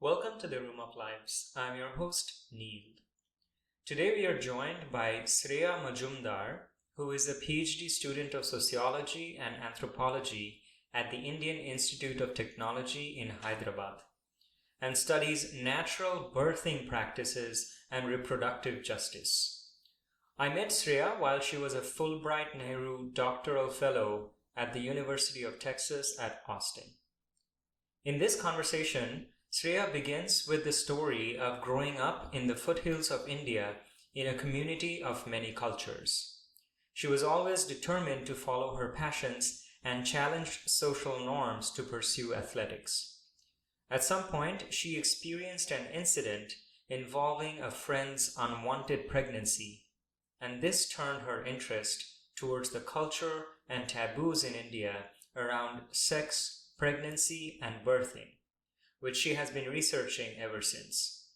Welcome to the Room of Lives. I'm your host, Neil. Today we are joined by Sreya Majumdar, who is a PhD student of sociology and anthropology at the Indian Institute of Technology in Hyderabad and studies natural birthing practices and reproductive justice. I met Sreya while she was a Fulbright-Nehru doctoral fellow at the University of Texas at Austin. In this conversation, Sreya begins with the story of growing up in the foothills of India in a community of many cultures. She was always determined to follow her passions and challenged social norms to pursue athletics. At some point, she experienced an incident involving a friend's unwanted pregnancy, and this turned her interest towards the culture and taboos in India around sex, pregnancy, and birthing, which she has been researching ever since.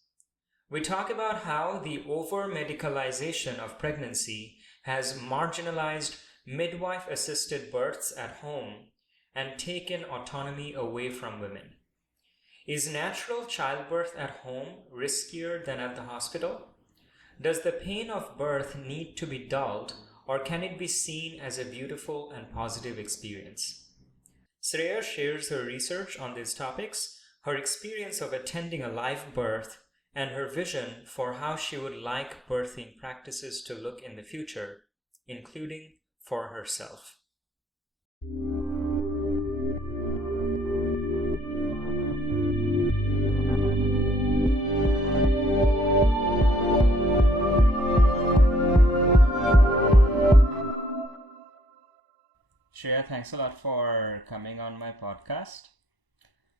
We talk about how the over-medicalization of pregnancy has marginalized midwife-assisted births at home and taken autonomy away from women. Is natural childbirth at home riskier than at the hospital? Does the pain of birth need to be dulled, or can it be seen as a beautiful and positive experience? Sreya shares her research on these topics, her experience of attending a live birth, and her vision for how she would like birthing practices to look in the future, including for herself. Shreya, thanks a lot for coming on my podcast.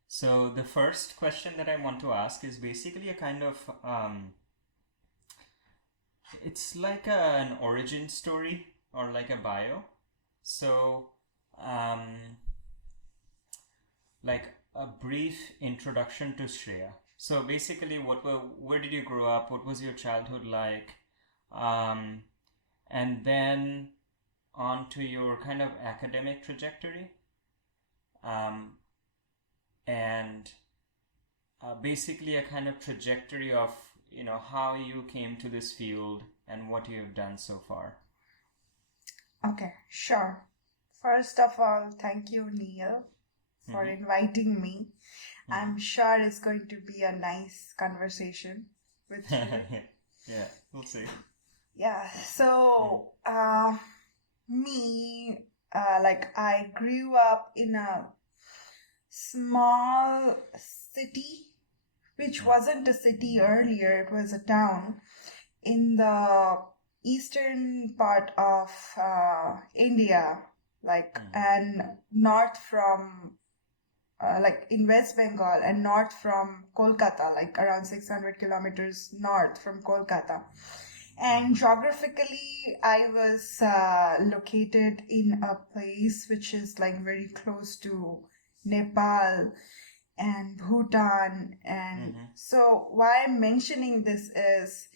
So the first question that I want to ask is basically a kind of, it's like an origin story or like a bio. So, like a brief introduction to Shreya. So basically, where did you grow up? What was your childhood like? And then on to your kind of academic trajectory. And basically a kind of trajectory of how you came to this field and what you have done so far. Okay, sure. First of all, thank you, Neil, for inviting me. I'm sure it's going to be a nice conversation with you. Yeah, we'll see. Yeah, so I grew up in a small city, which wasn't a city earlier, it was a town in the eastern part of India, and north from, in West Bengal and north from Kolkata, like around 600 kilometers north from Kolkata. And geographically, I was located in a place which is like very close to Nepal and Bhutan. And so why I'm mentioning this is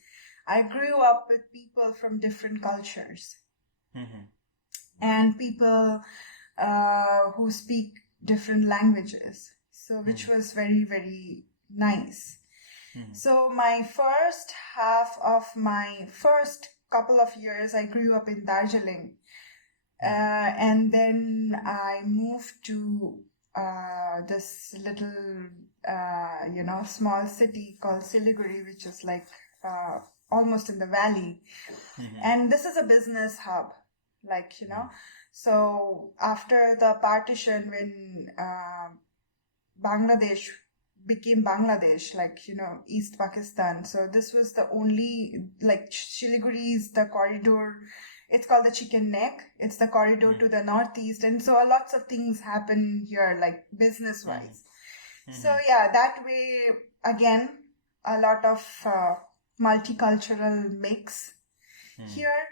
I grew up with people from different cultures and people who speak different languages. So which was very, very nice. So my first couple of years, I grew up in Darjeeling. And then I moved to this little, small city called Siliguri, which is like almost in the valley. And this is a business hub, So after the partition, when Bangladesh became Bangladesh, East Pakistan. So this was the only, Siliguri is the corridor. It's called the chicken neck. It's the corridor to the northeast. And so lots of things happen here, like business-wise. So yeah, that way, again, a lot of multicultural mix here.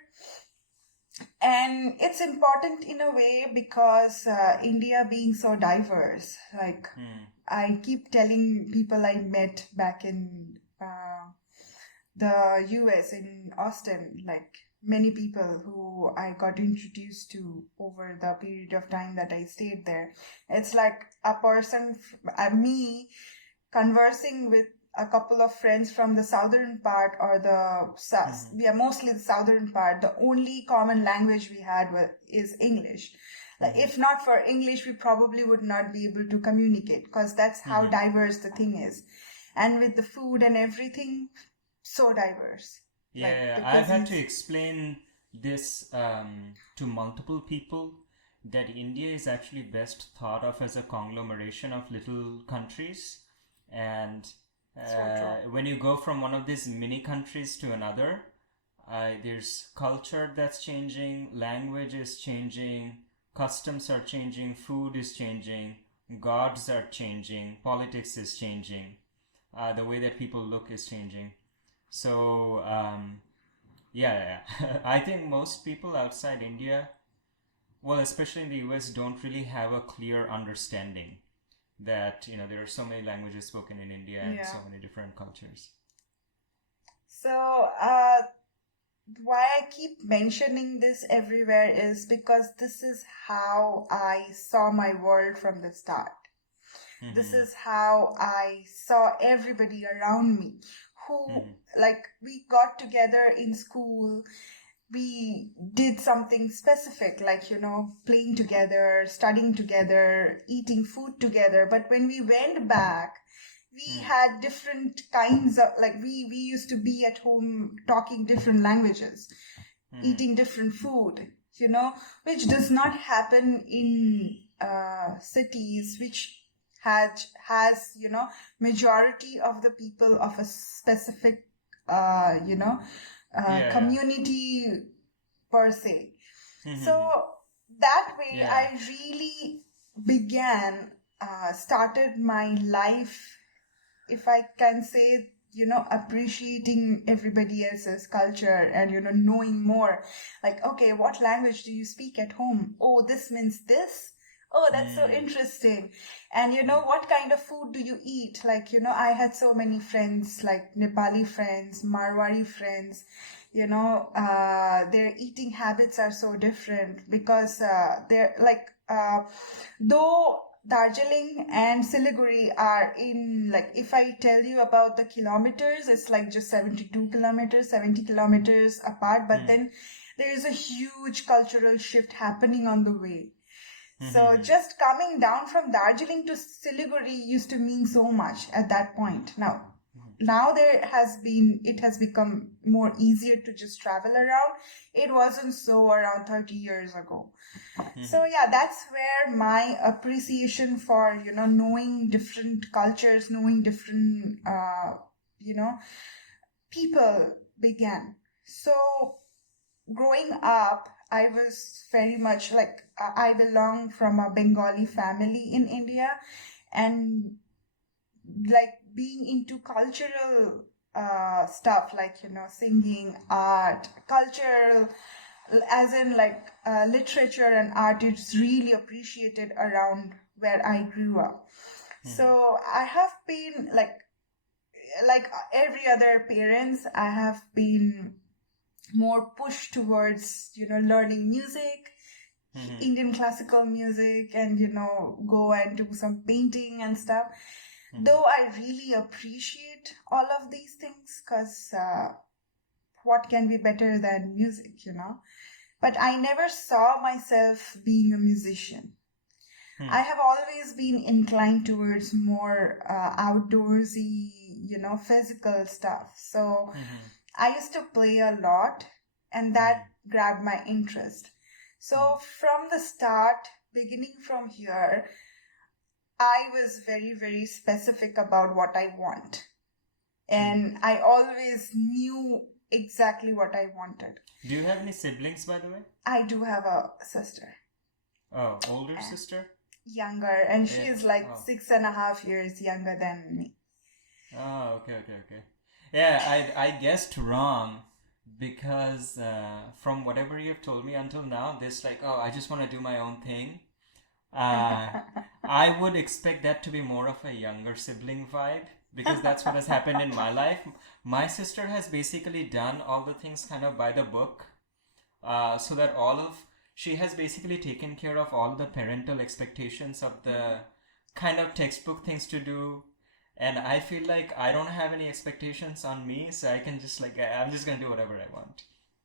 And it's important in a way because India being so diverse, I keep telling people I met back in the US in Austin, many people who I got introduced to over the period of time that I stayed there. It's like a person, me, conversing with a couple of friends from the southern part or mostly the southern part, the only common language we had is English. Like, if not for English, we probably would not be able to communicate, because that's how diverse the thing is. And with the food and everything, so diverse. Yeah, I've had to explain this to multiple people, that India is actually best thought of as a conglomeration of little countries. And when you go from one of these mini countries to another, there's culture that's changing, language is changing, customs are changing, food is changing, gods are changing, politics is changing, the way that people look is changing. So, yeah. I think most people outside India, well, especially in the US, don't really have a clear understanding that, there are so many languages spoken in India and so many different cultures. So, why I keep mentioning this everywhere is because this is how I saw my world from the start. This is how I saw everybody around me who, like, we got together in school, we did something specific, like, playing together, studying together, eating food together. But when we went back, we had different kinds of, like, we used to be at home talking different languages, eating different food, which does not happen in cities, which has majority of the people of a specific community per se. So that way I really started my life, if I can say, appreciating everybody else's culture and, knowing more. Like, okay, what language do you speak at home? Oh, this means this. Oh, that's so interesting. And, what kind of food do you eat? Like, I had so many friends, like Nepali friends, Marwari friends, their eating habits are so different because they're like, though Darjeeling and Siliguri are in, like, if I tell you about the kilometers, it's like just 72 kilometers, 70 kilometers apart. But then there is a huge cultural shift happening on the way. So just coming down from Darjeeling to Siliguri used to mean so much at that point. Now it has become more easier to just travel around. It wasn't so around 30 years ago. So yeah, that's where my appreciation for, knowing different cultures, knowing different, people began. So growing up, I was very much like, I belong from a Bengali family in India, and like being into cultural stuff, like, singing, art, cultural, as in like literature and art, is really appreciated around where I grew up. So I have been like every other parents, I have been more pushed towards, learning music, Indian classical music, and, go and do some painting and stuff. Though I really appreciate all of these things, because what can be better than music, But I never saw myself being a musician. I have always been inclined towards more outdoorsy, physical stuff. So I used to play a lot, and that grabbed my interest. So from the start, beginning from here, I was very, very specific about what I want. And I always knew exactly what I wanted. Do you have any siblings, by the way? I do have a sister. Oh, older sister? Younger, and she is like 6.5 years younger than me. Oh, okay. Yeah, I guessed wrong, because from whatever you've told me until now, this like, oh, I just want to do my own thing. I would expect that to be more of a younger sibling vibe, because that's what has happened in my life. My sister has basically done all the things kind of by the book, so that she has basically taken care of all the parental expectations of the kind of textbook things to do, And I feel like I don't have any expectations on me, so I can just like, I'm just gonna do whatever I want.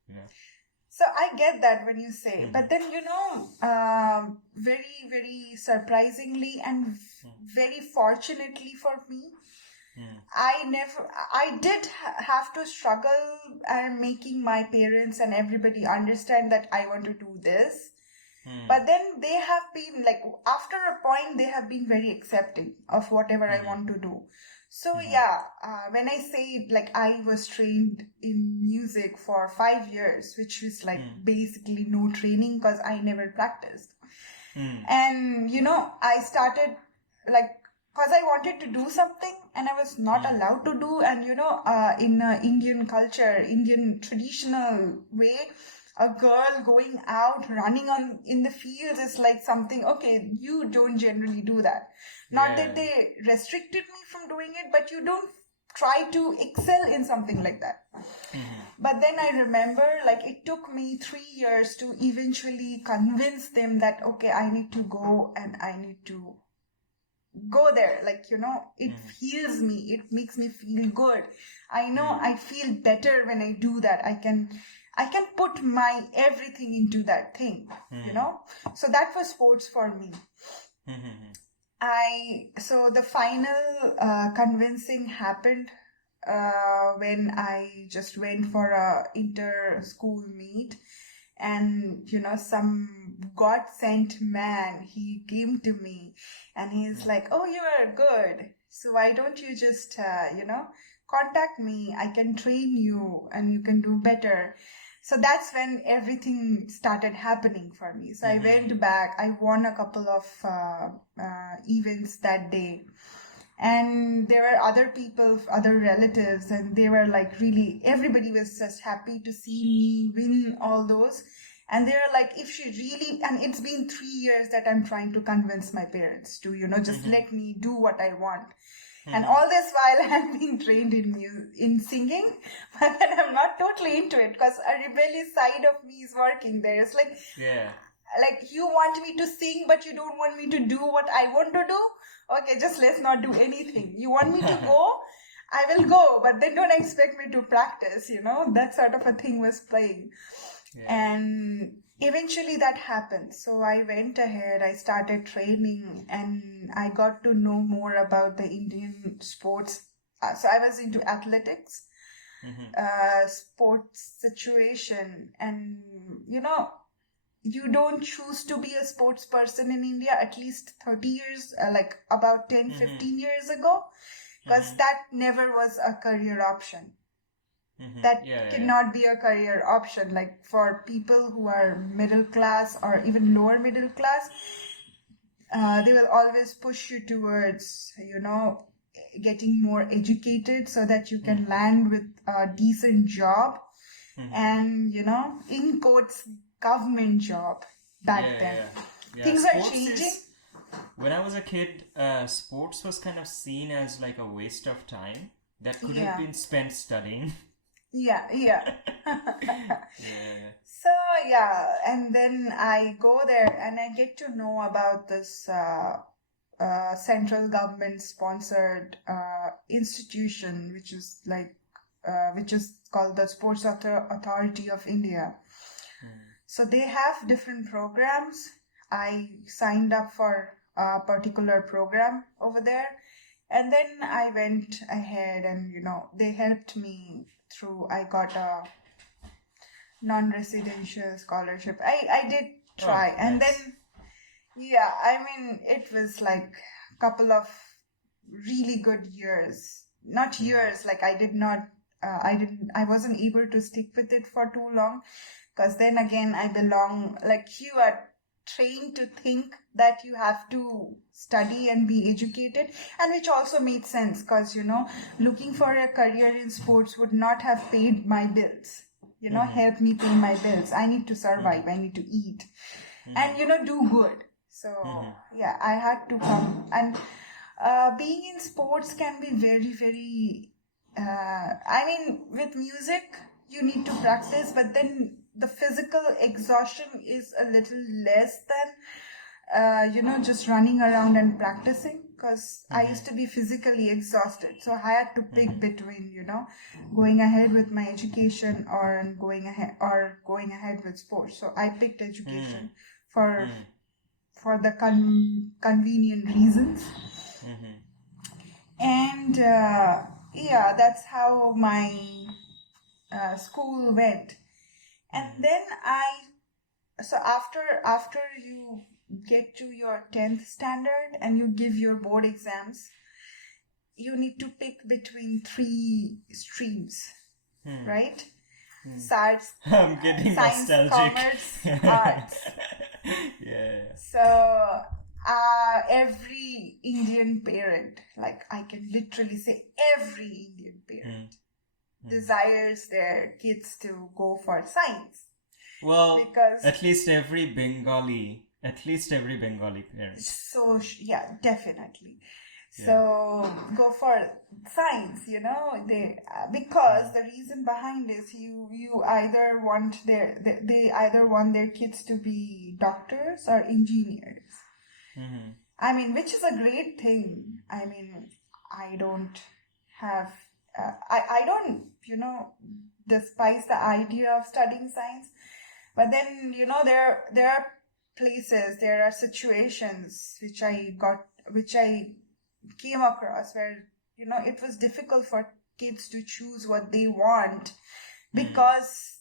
Yeah. So I get that when you say, but then very, very surprisingly and very fortunately for me, I did have to struggle and making my parents and everybody understand that I want to do this. But then they have been like, after a point, they have been very accepting of whatever I want to do. So when I say it, like I was trained in music for 5 years, which was like basically no training because I never practiced. And I started like, because I wanted to do something and I was not allowed to do. And in Indian culture, Indian traditional way, a girl going out running in the fields is like something, okay, you don't generally do that. Not that they restricted me from doing it, but you don't try to excel in something like that. But then I remember, like, it took me 3 years to eventually convince them that, okay, I need to go and I need to go there. Like, it heals me. It makes me feel good. I know I feel better when I do that. I can put my everything into that thing, So that was sports for me. So the final convincing happened when I just went for a inter-school meet, and some God-sent man, he came to me and he's like, oh, you are good, so why don't you just contact me, I can train you and you can do better. So that's when everything started happening for me. So I went back, I won a couple of events that day. And there were other people, other relatives, and they were like, really, everybody was just happy to see me win all those. And they were like, if she really, and it's been 3 years that I'm trying to convince my parents to, just let me do what I want. And all this while I'm being trained in singing, but then I'm not totally into it because a rebellious side of me is working there. It's like, like you want me to sing, but you don't want me to do what I want to do. Okay, just let's not do anything. You want me to go, I will go, but then don't expect me to practice, that sort of a thing was playing. And eventually that happened. So I went ahead, I started training, and I got to know more about the Indian sports. So I was into athletics, sports situation, and you don't choose to be a sports person in India at least 30 years, like about 10, 15 years ago, because that never was a career option. That cannot be a career option. Like for people who are middle class or even lower middle class, they will always push you towards, getting more educated so that you can land with a decent job and, in quotes, government job back then. Things are changing. When I was a kid, sports was kind of seen as like a waste of time that could have been spent studying. So and then I go there and I get to know about this central government sponsored institution, which is called the Sports Authority of India. So they have different programs. I signed up for a particular program over there, and then I went ahead and they helped me through. I got a non-residential scholarship. I did try, and then it was like a couple of really good years. Not years, like I wasn't able to stick with it for too long, because then again I belong, like you are trained to think that you have to study and be educated, and which also made sense because looking for a career in sports would not have paid my bills, help me pay my bills. I need to survive, I need to eat and do good. So I had to come, and being in sports can be very, very with music you need to practice, but then the physical exhaustion is a little less than just running around and practicing, because I used to be physically exhausted. So I had to pick between, going ahead with my education or going ahead with sports. So I picked education for the convenient reasons. And that's how my school went. And then so after you get to your 10th standard and you give your board exams, you need to pick between 3 streams, right? Science, I'm getting nostalgic. Commerce, arts. Yeah. So every Indian parent, like I can literally say every Indian parent, desires their kids to go for science. Well, because at least every Bengali parent. So yeah, definitely. So go for science, because the reason behind is you either want they either want their kids to be doctors or engineers. I mean, which is a great thing. I mean, I don't have I don't despise the idea of studying science, but then there are places, there are situations which I came across where it was difficult for kids to choose what they want because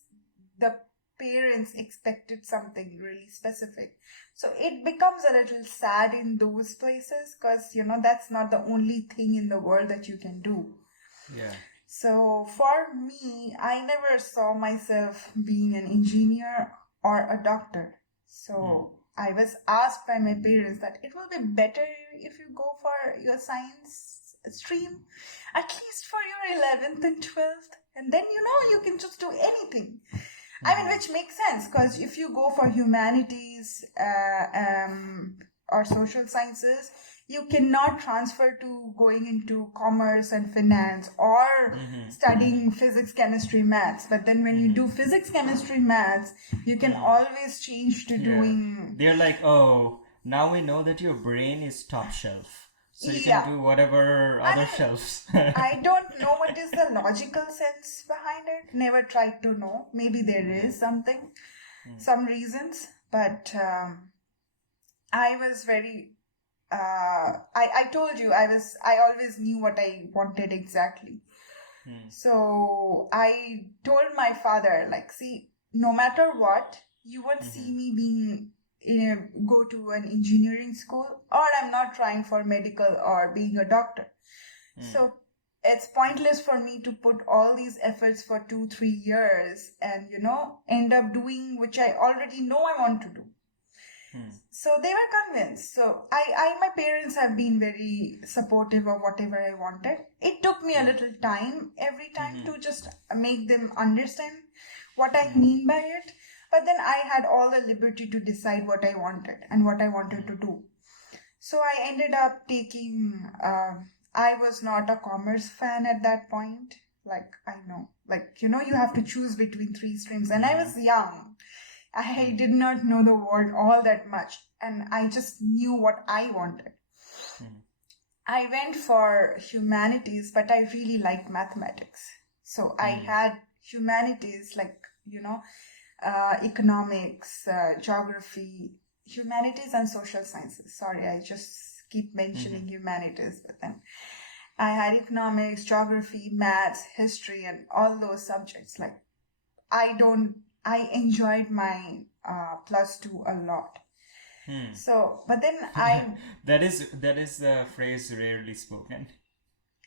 the parents expected something really specific. So it becomes a little sad in those places because that's not the only thing in the world that you can do. Yeah. So for me, I never saw myself being an engineer or a doctor. So I was asked by my parents that it will be better if you go for your science stream, at least for your 11th and 12th. And then, you can just do anything. I mean, which makes sense because if you go for humanities or social sciences, you cannot transfer to going into commerce and finance or studying physics, chemistry, maths. But then when you do physics, chemistry, maths, you can always change to doing... They're like, oh, now we know that your brain is top shelf. So you can do whatever other shelves. I don't know what is the logical sense behind it. Never tried to know. Maybe there is something, some reasons. But I was very... I told you, I always knew what I wanted exactly. So I told my father, like, see, no matter what, you won't see me being go to an engineering school, or I'm not trying for medical or being a doctor. So it's pointless for me to put all these efforts for 2-3 years and end up doing which I already know I want to do. So they were convinced. So my parents have been very supportive of whatever I wanted. It took me a little time every time to just make them understand what I mean by it. But then I had all the liberty to decide what I wanted and what I wanted to do. So I ended up taking, I was not a commerce fan at that point. Like, I know, like, you have to choose between 3 streams. And I was young. I did not know the world all that much. And I just knew what I wanted. I went for humanities, but I really liked mathematics. So I had humanities like, economics, geography, humanities and social sciences. Sorry, I just keep mentioning humanities, but then I had economics, geography, maths, history, and all those subjects. Like, I enjoyed my +2 a lot. So, but then that is a phrase rarely spoken.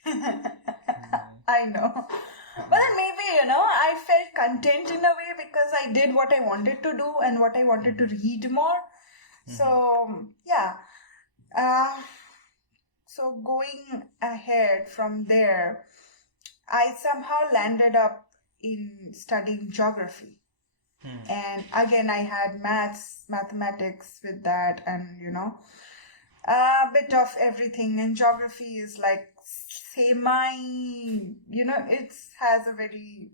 I know. But then maybe, I felt content in a way because I did what I wanted to do and what I wanted to read more. So, yeah. So going ahead from there, I somehow landed up in studying geography. And again, I had mathematics with that and, a bit of everything. And geography is like it has a very,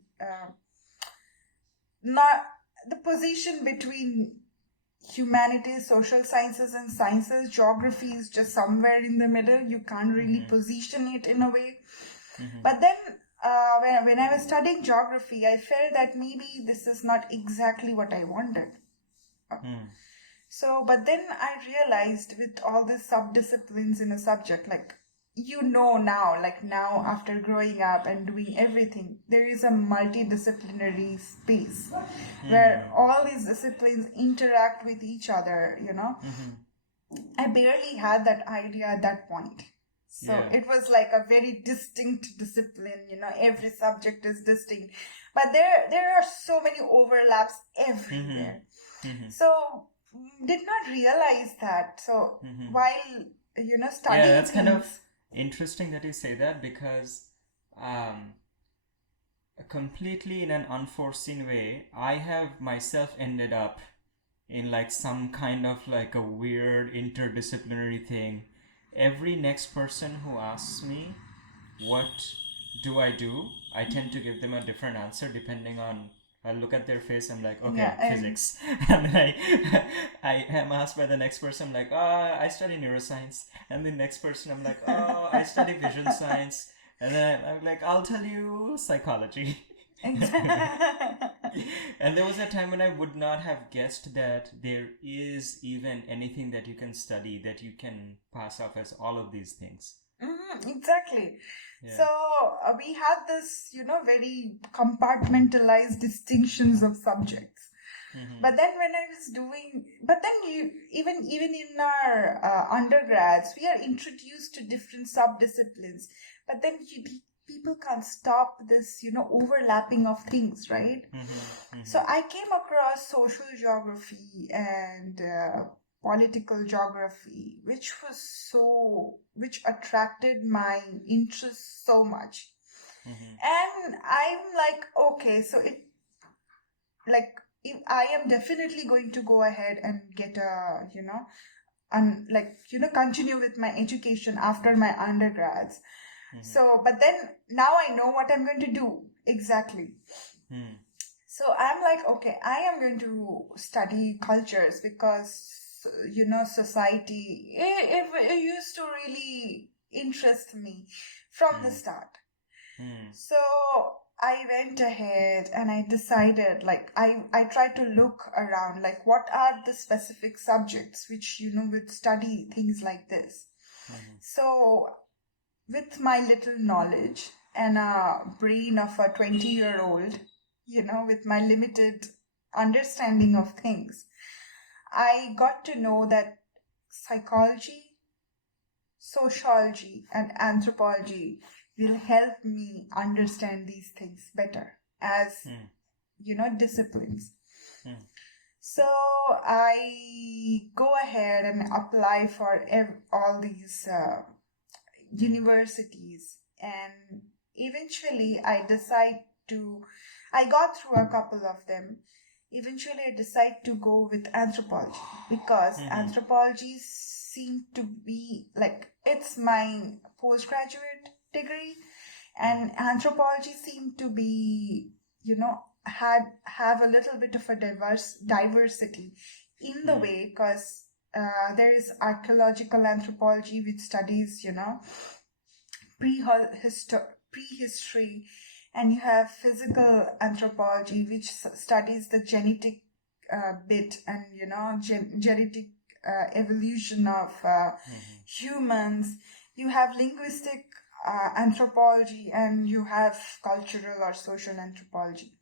not the position between humanities, social sciences, and sciences. Geography is just somewhere in the middle. You can't really position it in a way. But then when I was studying geography, I felt that maybe this is not exactly what I wanted. So, but then I realized with all these subdisciplines in a subject, like, now after growing up and doing everything, there is a multidisciplinary space where all these disciplines interact with each other, I barely had that idea at that point. So it was like a very distinct discipline, every subject is distinct. But there are so many overlaps everywhere. So did not realize that. So while, studying Yeah, that's things, kind of interesting that you say that, because completely in an unforeseen way, I have myself ended up in like some kind of like a weird interdisciplinary thing. Every next person who asks me what do, I tend to give them a different answer depending on, I look at their face, I'm like, okay, physics. And then I am asked by the next person, like, I study neuroscience. And the next person, I'm like, I study vision science. And then I'm like, I'll tell you psychology. And there was a time when I would not have guessed that there is even anything that you can study that you can pass off as all of these things. Exactly. Yeah. So we had this, very compartmentalized distinctions of subjects. But then when I was doing, even in our undergrads, we are introduced to different subdisciplines. But then people can't stop this, overlapping of things, right? So I came across social geography and political geography, which attracted my interest so much. And I'm like, okay, so if I am definitely going to go ahead and get a, continue with my education after my undergrads. So, but then now I know what I'm going to do exactly. So I'm like, okay, I am going to study cultures because, society, it used to really interest me from the start. So I went ahead and I decided, like, I tried to look around, like, what are the specific subjects which, would study things like this. So with my little knowledge and a brain of a 20-year-old, with my limited understanding of things, I got to know that psychology, sociology, and anthropology will help me understand these things better as, disciplines. So I go ahead and apply for all these universities, and eventually I got through a couple of them. Eventually I decide to go with anthropology because anthropology seemed to be like, it's my postgraduate degree, and anthropology seemed to be, have a little bit of a diversity in the way, because there is archaeological anthropology, which studies, prehistory, and you have physical anthropology, which studies the genetic bit and, genetic evolution of humans. You have linguistic anthropology, and you have cultural or social anthropology.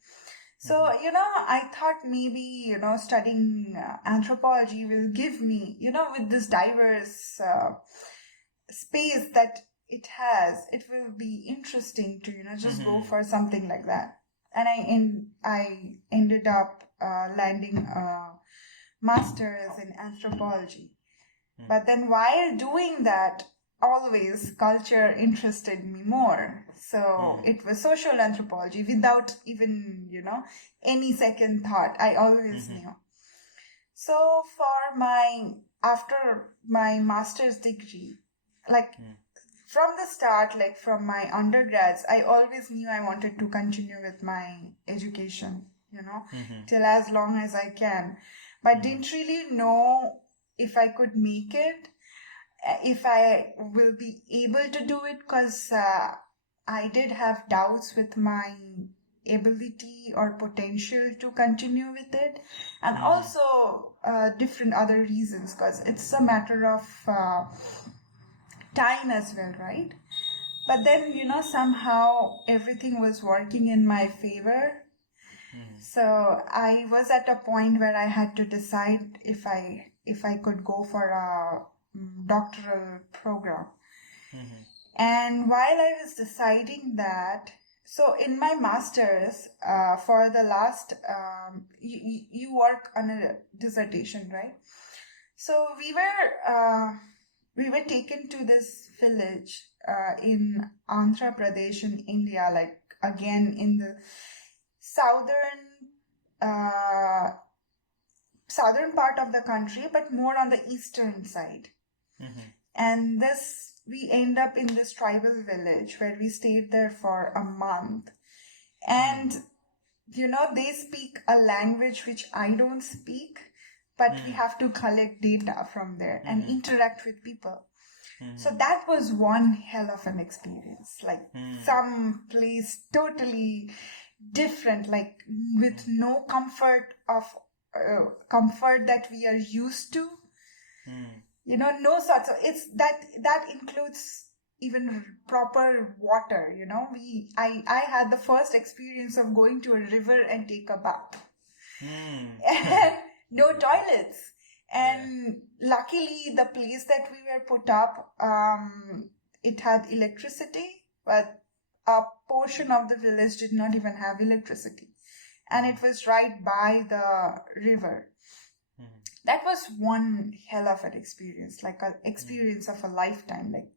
So, I thought maybe, studying anthropology will give me, with this diverse space that it has, it will be interesting to, just go for something like that. And I ended up landing a master's in anthropology. But then while doing that, always culture interested me more. So it was social anthropology without even, any second thought. I always knew. So after my master's degree, like from the start, like from my undergrads, I always knew I wanted to continue with my education, till as long as I can. but didn't really know if I could make it, if I will be able to do it, because I did have doubts with my ability or potential to continue with it, and also different other reasons, because it's a matter of time as well, right? But then, somehow everything was working in my favor. So I was at a point where I had to decide if I could go for a doctoral program. And while I was deciding that, so in my master's, for the last, you work on a dissertation, right? So we were taken to this village in Andhra Pradesh in India, like again in the southern part of the country, but more on the eastern side. And we end up in this tribal village where we stayed there for a month. And, they speak a language which I don't speak, but we have to collect data from there and interact with people. So that was one hell of an experience, like some place totally different, like with no comfort that we are used to. No sorts of, it's that includes even proper water. I had the first experience of going to a river and take a bath, and no toilets. And luckily, the place that we were put up, it had electricity, but a portion of the village did not even have electricity, and it was right by the river. That was one hell of an experience, like an experience of a lifetime. Like,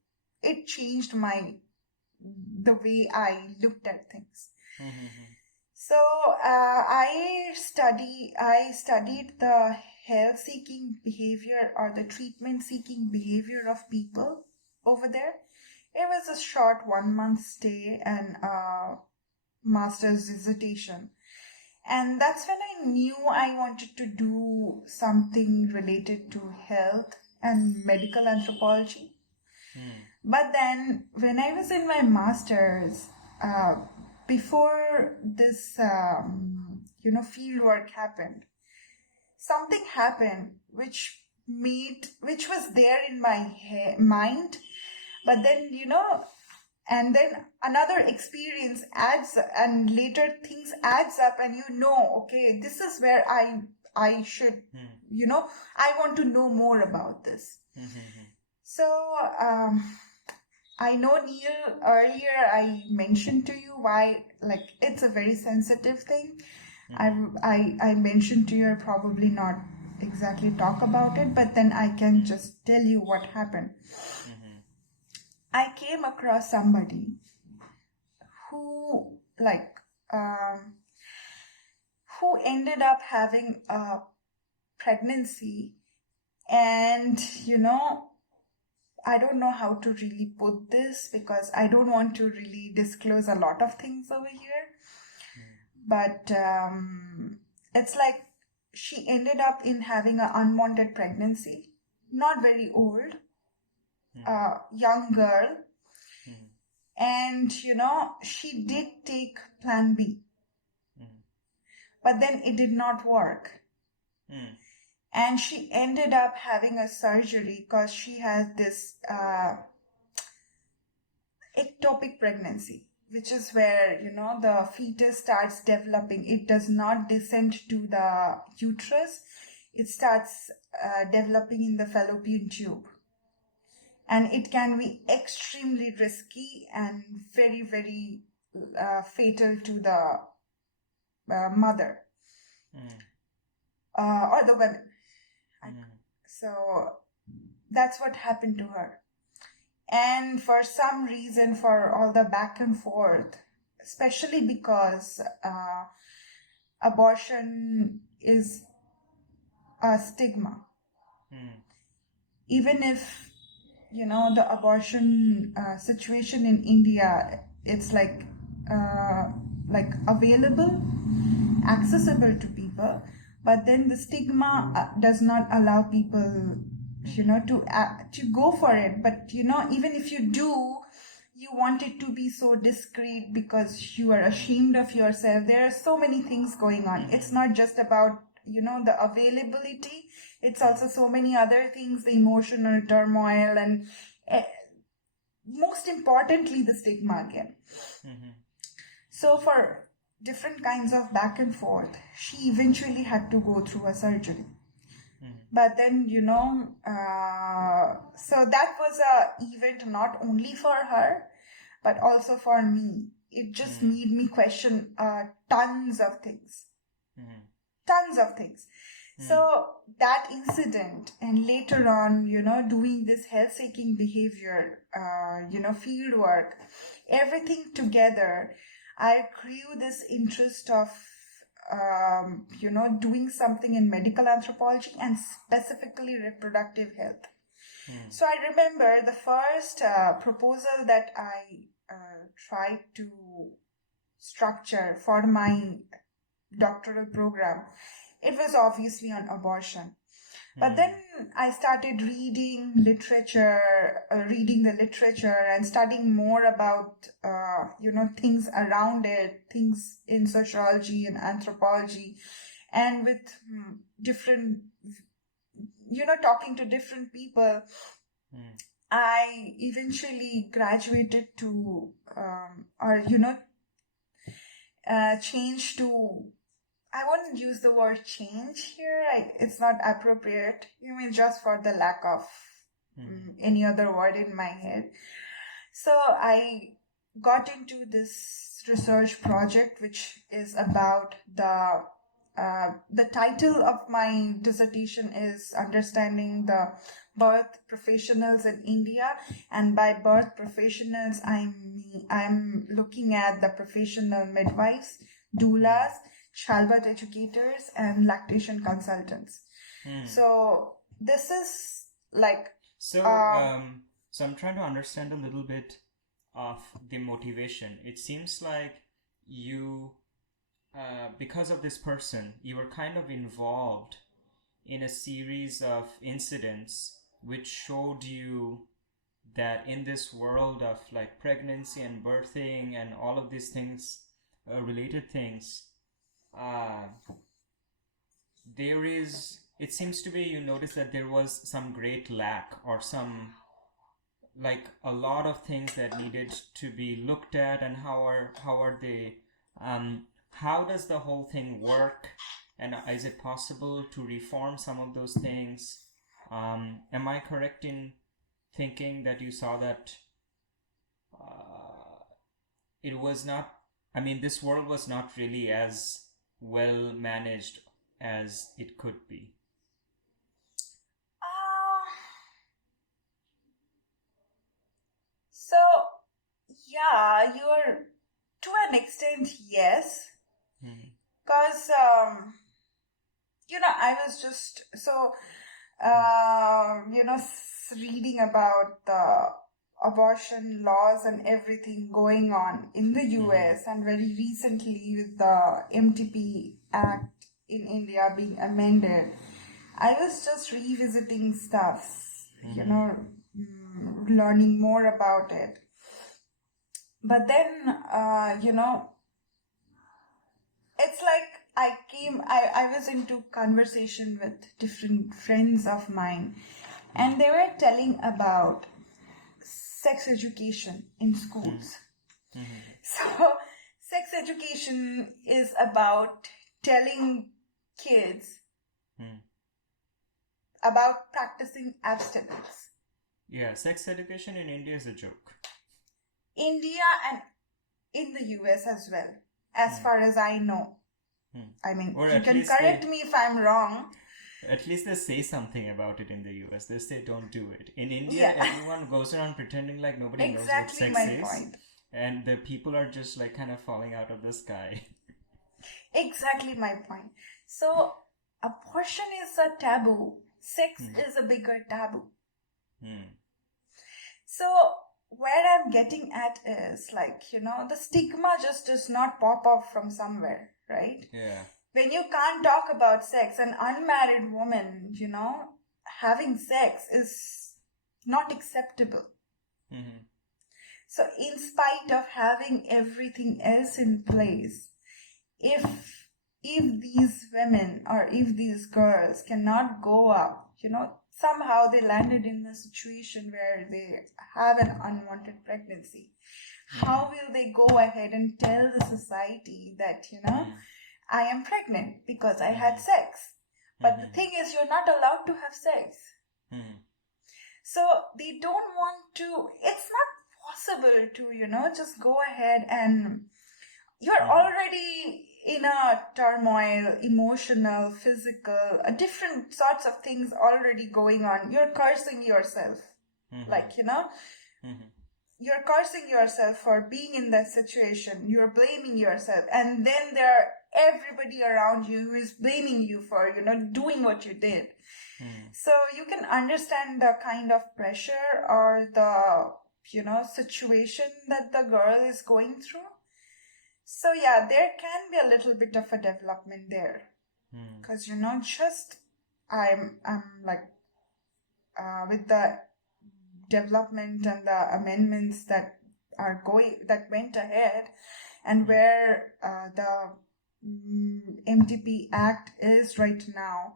it changed the way I looked at things. So I studied the health-seeking behavior or the treatment-seeking behavior of people over there. It was a short 1-month stay and a master's dissertation. And that's when I knew I wanted to do something related to health and medical anthropology. But then when I was in my master's, before this, field work happened, something happened which was there in my mind, but then, and then another experience adds, and later things adds up, and okay, this is where I should, I want to know more about this. So, I know, Neil, earlier I mentioned to you why, like, it's a very sensitive thing. I mentioned to you, I'll probably not exactly talk about it, but then I can just tell you what happened. I came across somebody who ended up having a pregnancy, and I don't know how to really put this because I don't want to really disclose a lot of things over here, but it's like she ended up in having an unwanted pregnancy, not very old, young girl, and she did take plan B, but then it did not work, and she ended up having a surgery because she has this ectopic pregnancy, which is where the fetus starts developing. It does not descend to the uterus, it starts developing in the fallopian tube. And it can be extremely risky and very, very fatal to the mother or the woman. So that's what happened to her. And for some reason, for all the back and forth, especially because abortion is a stigma. Even if the abortion situation in India, it's like available, accessible to people, but then the stigma does not allow people, to go for it. But even if you do, you want it to be so discreet because you are ashamed of yourself. There are so many things going on. It's not just about the availability. It's also so many other things, the emotional turmoil, and most importantly, the stigma again. So for different kinds of back and forth, she eventually had to go through a surgery. But then, so that was a event not only for her, but also for me. It just made me question tons of things. Tons of things. So that incident, and later on, doing this health-seeking behavior, field work, everything together, I grew this interest of, doing something in medical anthropology and specifically reproductive health. So I remember the first proposal that I tried to structure for my doctoral program. It was obviously on abortion. But then I started reading the literature and studying more about, things around it, things in sociology and anthropology, and with different, talking to different people. I eventually graduated to, change to, I wouldn't use the word change here. It's not appropriate. Just for the lack of any other word in my head. So I got into this research project, which is about the title of my dissertation is Understanding the Birth Professionals in India. And by birth professionals, I'm looking at the professional midwives, doulas, childbirth educators, and lactation consultants. So this is like... So I'm trying to understand a little bit of the motivation. It seems like you, because of this person, you were kind of involved in a series of incidents which showed you that in this world of like pregnancy and birthing and all of these things, related things, it seems to be, you notice that there was some great lack, or some, like, a lot of things that needed to be looked at, and how are they, how does the whole thing work, and is it possible to reform some of those things? Am I correct in thinking that you saw that it was not, this world was not really as well managed as it could be? So, yeah, you're, to an extent, yes. Because, I was just, reading about the abortion laws and everything going on in the US, and very recently with the MTP Act in India being amended. I was just revisiting stuff, learning more about it. But then, it's like I was into conversation with different friends of mine, and they were telling about sex education in schools. So, sex education is about telling kids about practicing abstinence. Yeah, sex education in India is a joke. India and in the US as well, as far as I know. Or you can correct me if I'm wrong. At least they say something about it in the US. They say don't do it. In India, everyone goes around pretending like nobody knows what sex is. Point. And the people are just like kind of falling out of the sky. Exactly my point. So, abortion is a taboo. Sex is a bigger taboo. So, where I'm getting at is like, the stigma just does not pop up from somewhere, right? Yeah. when you can't talk about sex, an unmarried woman, having sex is not acceptable. Mm-hmm. So in spite of having everything else in place, if these women or if these girls cannot go up, somehow they landed in a situation where they have an unwanted pregnancy, how will they go ahead and tell the society that, I am pregnant because I had sex? But the thing is, you're not allowed to have sex. So they don't want to, it's not possible to, just go ahead and you're already in a turmoil, emotional, physical, different sorts of things already going on. You're cursing yourself. Like, you're cursing yourself for being in that situation. You're blaming yourself. And then there are everybody around you who is blaming you for, doing what you did. So you can understand the kind of pressure or the, situation that the girl is going through. So yeah, there can be a little bit of a development there. Because, just I'm like, with the development and the amendments that went ahead, and where the MTP Act is right now.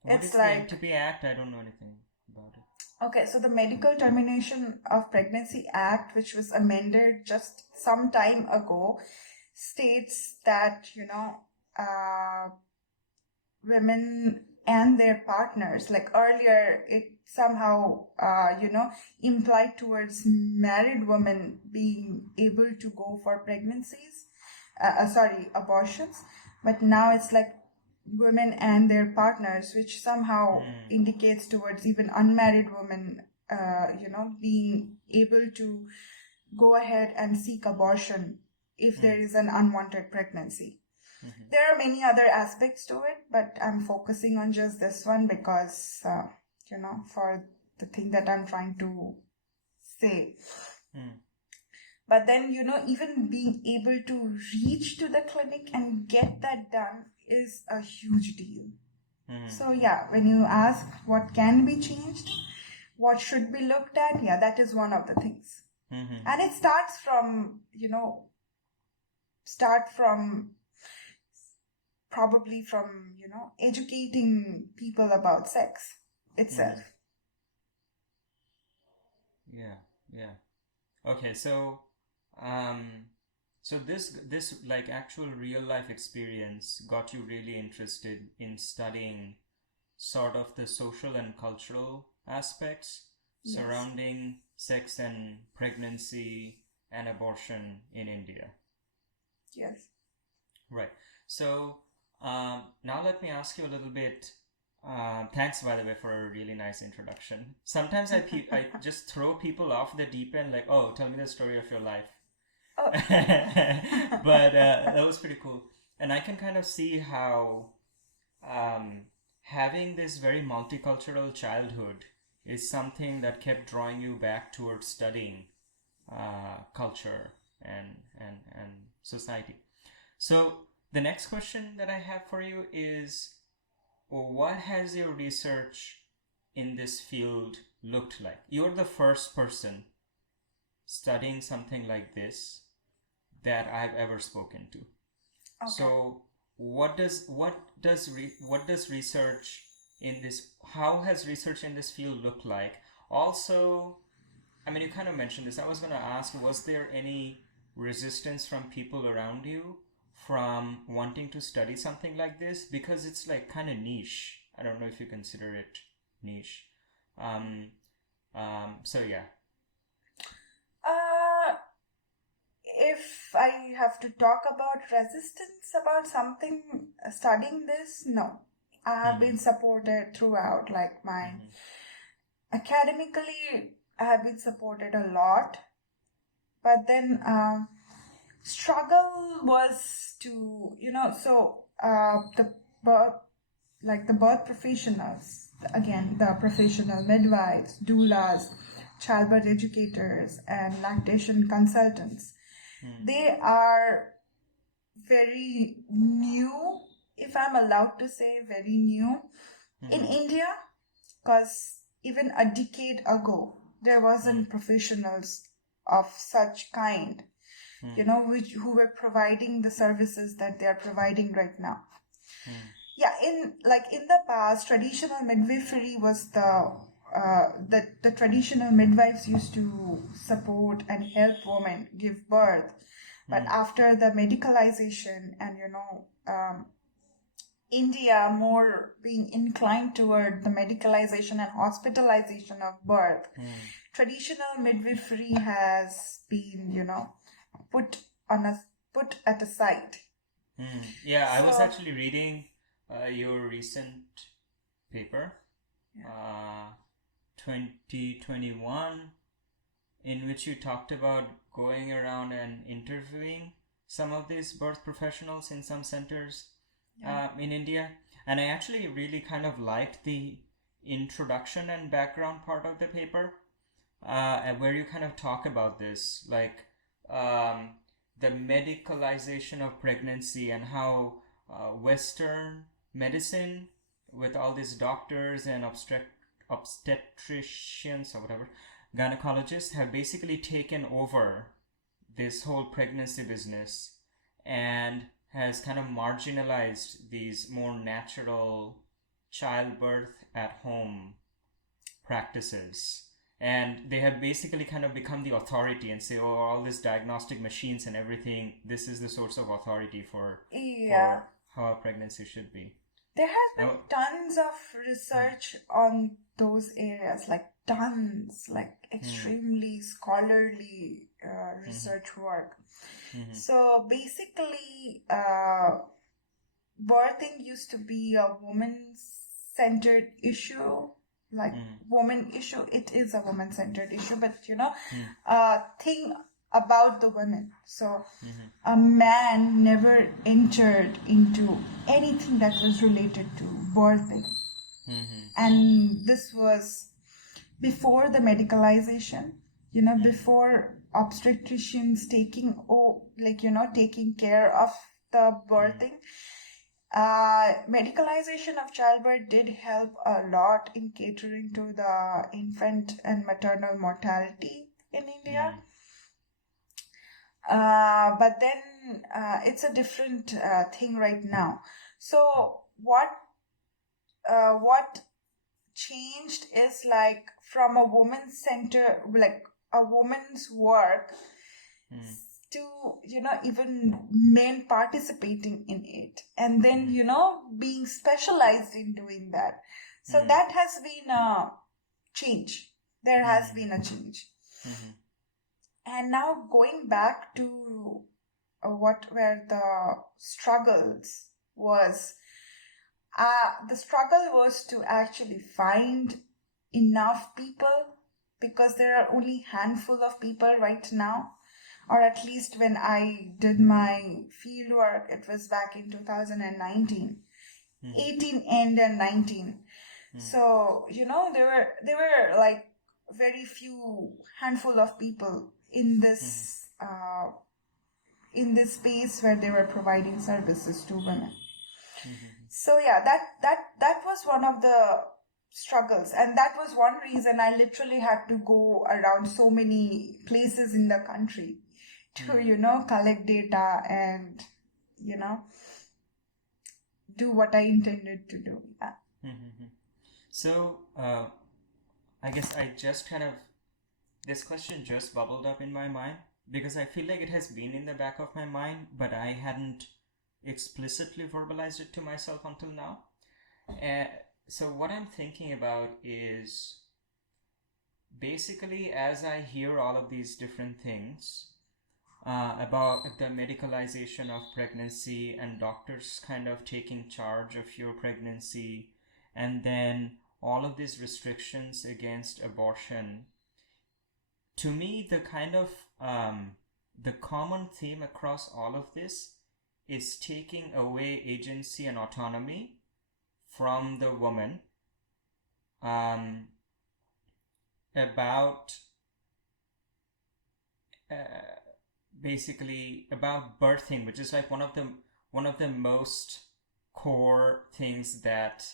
What is the MTP Act? I don't know anything about it. Okay, so the Medical Termination of Pregnancy Act, which was amended just some time ago, states that, women and their partners, like earlier it somehow, implied towards married women being able to go for pregnancies, abortions. But now it's like women and their partners, which somehow indicates towards even unmarried women, being able to go ahead and seek abortion if there is an unwanted pregnancy. There are many other aspects to it, but I'm focusing on just this one because, for the thing that I'm trying to say. But then, even being able to reach to the clinic and get that done is a huge deal. So yeah, when you ask what can be changed, what should be looked at, yeah, that is one of the things. And it starts from, probably from, educating people about sex itself. Yeah. Okay, so this like actual real life experience got you really interested in studying sort of the social and cultural aspects surrounding sex and pregnancy and abortion in India. Yes. Right. So now let me ask you a little bit. Thanks, by the way, for a really nice introduction. Sometimes I just throw people off the deep end, like, oh, tell me the story of your life. Oh. But that was pretty cool. And I can kind of see how having this very multicultural childhood is something that kept drawing you back towards studying culture and society. So the next question that I have for you is, what has your research in this field looked like? You're the first person studying something like this that I've ever spoken to. Okay. So what does research in this, how has research in this field looked like? Also, I mean, you kind of mentioned this. I was going to ask, was there any resistance from people around you from wanting to study something like this? Because it's like kind of niche. I don't know if you consider it niche. So yeah. If I have to talk about resistance about something, studying this, no. I have been supported throughout, like my academically, I have been supported a lot. But then struggle was to, the birth professionals, again, the professional midwives, doulas, childbirth educators, and lactation consultants. They are very new if I'm allowed to say, very new in India, because even a decade ago, there wasn't professionals of such kind, who were providing the services that they are providing right now. Yeah, in the past, traditional midwifery was the traditional midwives used to support and help women give birth, but after the medicalization and India more being inclined toward the medicalization and hospitalization of birth, traditional midwifery has been put at a side. Yeah, I was actually reading your recent paper, 2021, in which you talked about going around and interviewing some of these birth professionals in some centers in India. And I actually really kind of liked the introduction and background part of the paper, where you kind of talk about this, like the medicalization of pregnancy and how Western medicine, with all these doctors and obstetricians or whatever, gynecologists, have basically taken over this whole pregnancy business and has kind of marginalized these more natural childbirth at home practices. And they have basically kind of become the authority and say, oh, all these diagnostic machines and everything, this is the source of authority for how a pregnancy should be. There has been tons of research on those areas, like tons, like extremely scholarly research work. So basically, birthing used to be a woman-centered issue. Woman issue, it is a woman-centered issue, but thing about the women. So a man never entered into anything that was related to birthing. And this was before the medicalization, before obstetricians taking care of the birthing. Medicalization of childbirth did help a lot in catering to the infant and maternal mortality in India. But then it's a different thing right now. So what changed is like from a woman's center, like a woman's work, to even men participating in it, and then being specialized in doing that. So that has been a change. There has been a change. And now going back to what were the struggles was, the struggle was to actually find enough people, because there are only handful of people right now, or at least when I did my field work, it was back in 2019, 18 end and 19. So, there were like very few handful of people in this space where they were providing services to women. So yeah, that was one of the struggles, and that was one reason I literally had to go around so many places in the country to collect data and do what I intended to do. So I guess this question just bubbled up in my mind, because I feel like it has been in the back of my mind, but I hadn't explicitly verbalized it to myself until now. So what I'm thinking about is, basically, as I hear all of these different things about the medicalization of pregnancy and doctors kind of taking charge of your pregnancy, and then all of these restrictions against abortion, to me, the kind of the common theme across all of this is taking away agency and autonomy from the woman about basically about birthing, which is like one of the most core things that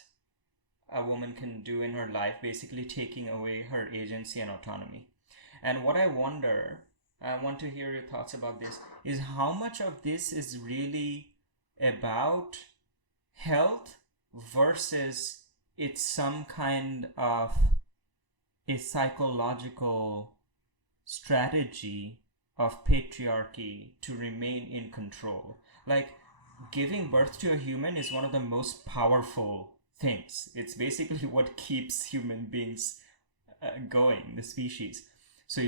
a woman can do in her life, basically taking away her agency and autonomy. And what I wonder, I want to hear your thoughts about this, is how much of this is really about health versus it's some kind of a psychological strategy of patriarchy to remain in control. Like, giving birth to a human is one of the most powerful things. It's basically what keeps human beings going, the species. So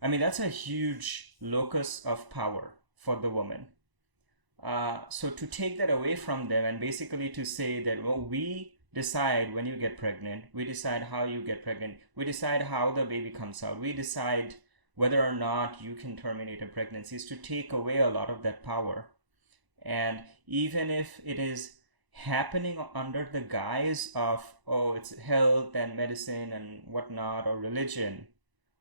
that's a huge locus of power for the woman. So to take that away from them and basically to say that, well, we decide when you get pregnant, we decide how you get pregnant, we decide how the baby comes out, we decide whether or not you can terminate a pregnancy, is to take away a lot of that power. And even if it is happening under the guise of, oh, it's health and medicine and whatnot, or religion,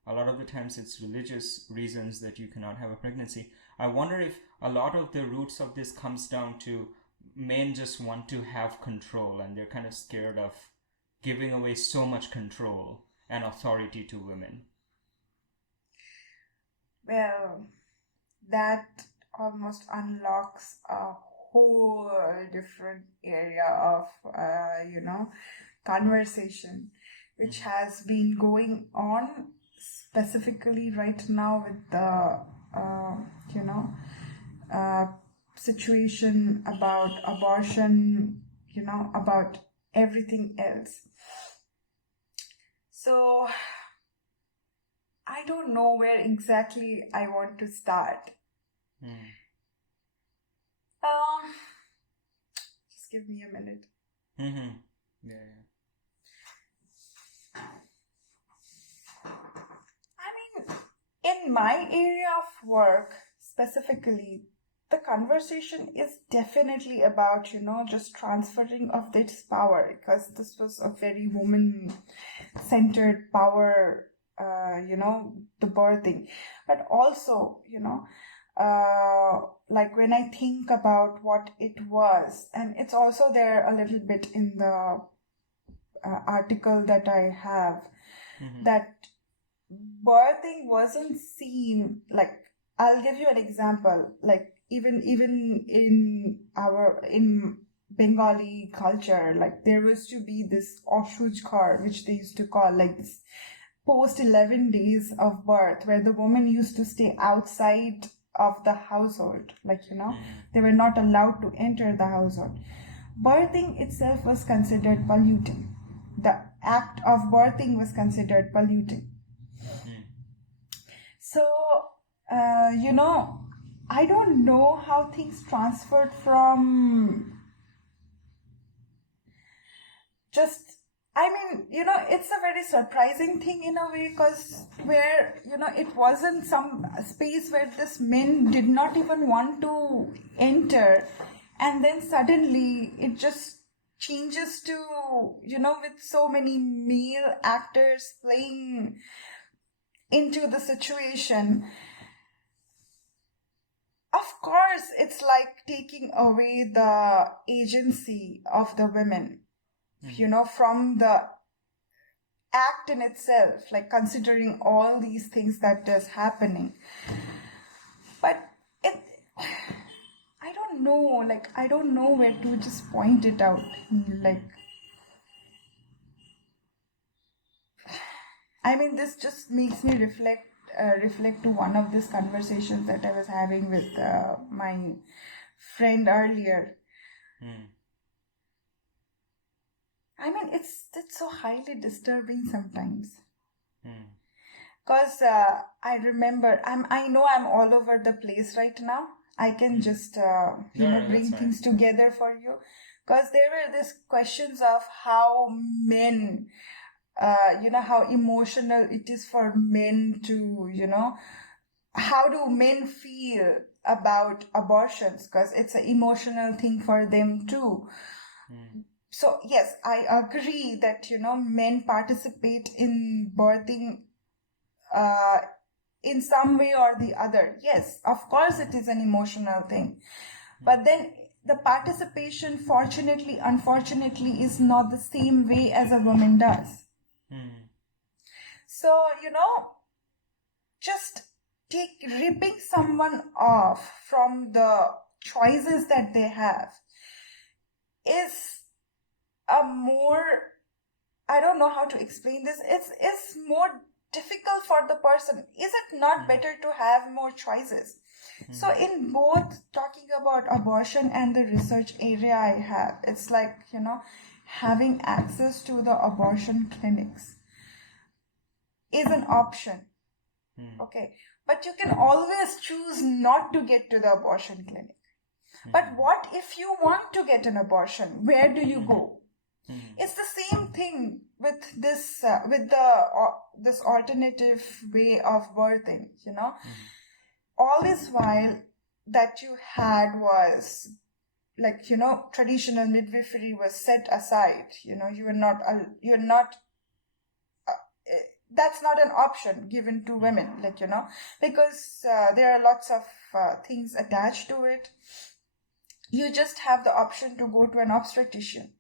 a lot of the times it's religious reasons that you cannot have a pregnancy. I wonder if a lot of the roots of this comes down to men just want to have control, and they're kind of scared of giving away so much control and authority to women. Well, that almost unlocks a whole different area of, conversation, which has been going on specifically right now with the, situation about abortion, about everything else. So, I don't know where exactly I want to start. Just give me a minute. Yeah. I mean, in my area of work specifically, the conversation is definitely about, just transferring of this power, because this was a very woman-centered power, the birthing. But also, like when I think about what it was, and it's also there a little bit in the article that I have, that birthing wasn't seen, like, I'll give you an example, like even in Bengali culture, like there was to be this Oshujkar, which they used to call like this post 11 days of birth, where the woman used to stay outside of the household, like, they were not allowed to enter the household. Birthing itself was considered polluting. The act of birthing was considered polluting. So, I don't know how things transferred from just, it's a very surprising thing in a way, because where, it wasn't some space where this men did not even want to enter. And then suddenly it just changes to, with so many male actors playing into the situation. Of course, it's like taking away the agency of the women, from the act in itself, like considering all these things that is happening. But I don't know where to just point it out. Like, this just makes me reflect to one of these conversations that I was having with my friend earlier. It's so highly disturbing sometimes. Because I remember, I know I'm all over the place right now. I can just, bring things together for you. Because there were these questions of how men, how emotional it is for men to, how do men feel about abortions? Because it's an emotional thing for them too. So yes, I agree that, men participate in birthing in some way or the other. Yes, of course it is an emotional thing. But then the participation, fortunately, unfortunately, is not the same way as a woman does. So, just ripping someone off from the choices that they have is a more, I don't know how to explain this, it's more difficult for the person. Is it not better to have more choices? So in both talking about abortion and the research area I have, it's like, having access to the abortion clinics is an option. Okay. But you can always choose not to get to the abortion clinic. But what if you want to get an abortion? Where do you go? It's the same thing with this, this alternative way of birthing, All this while that you had was like, traditional midwifery was set aside. You're not, that's not an option given to women, because there are lots of things attached to it. You just have the option to go to an obstetrician.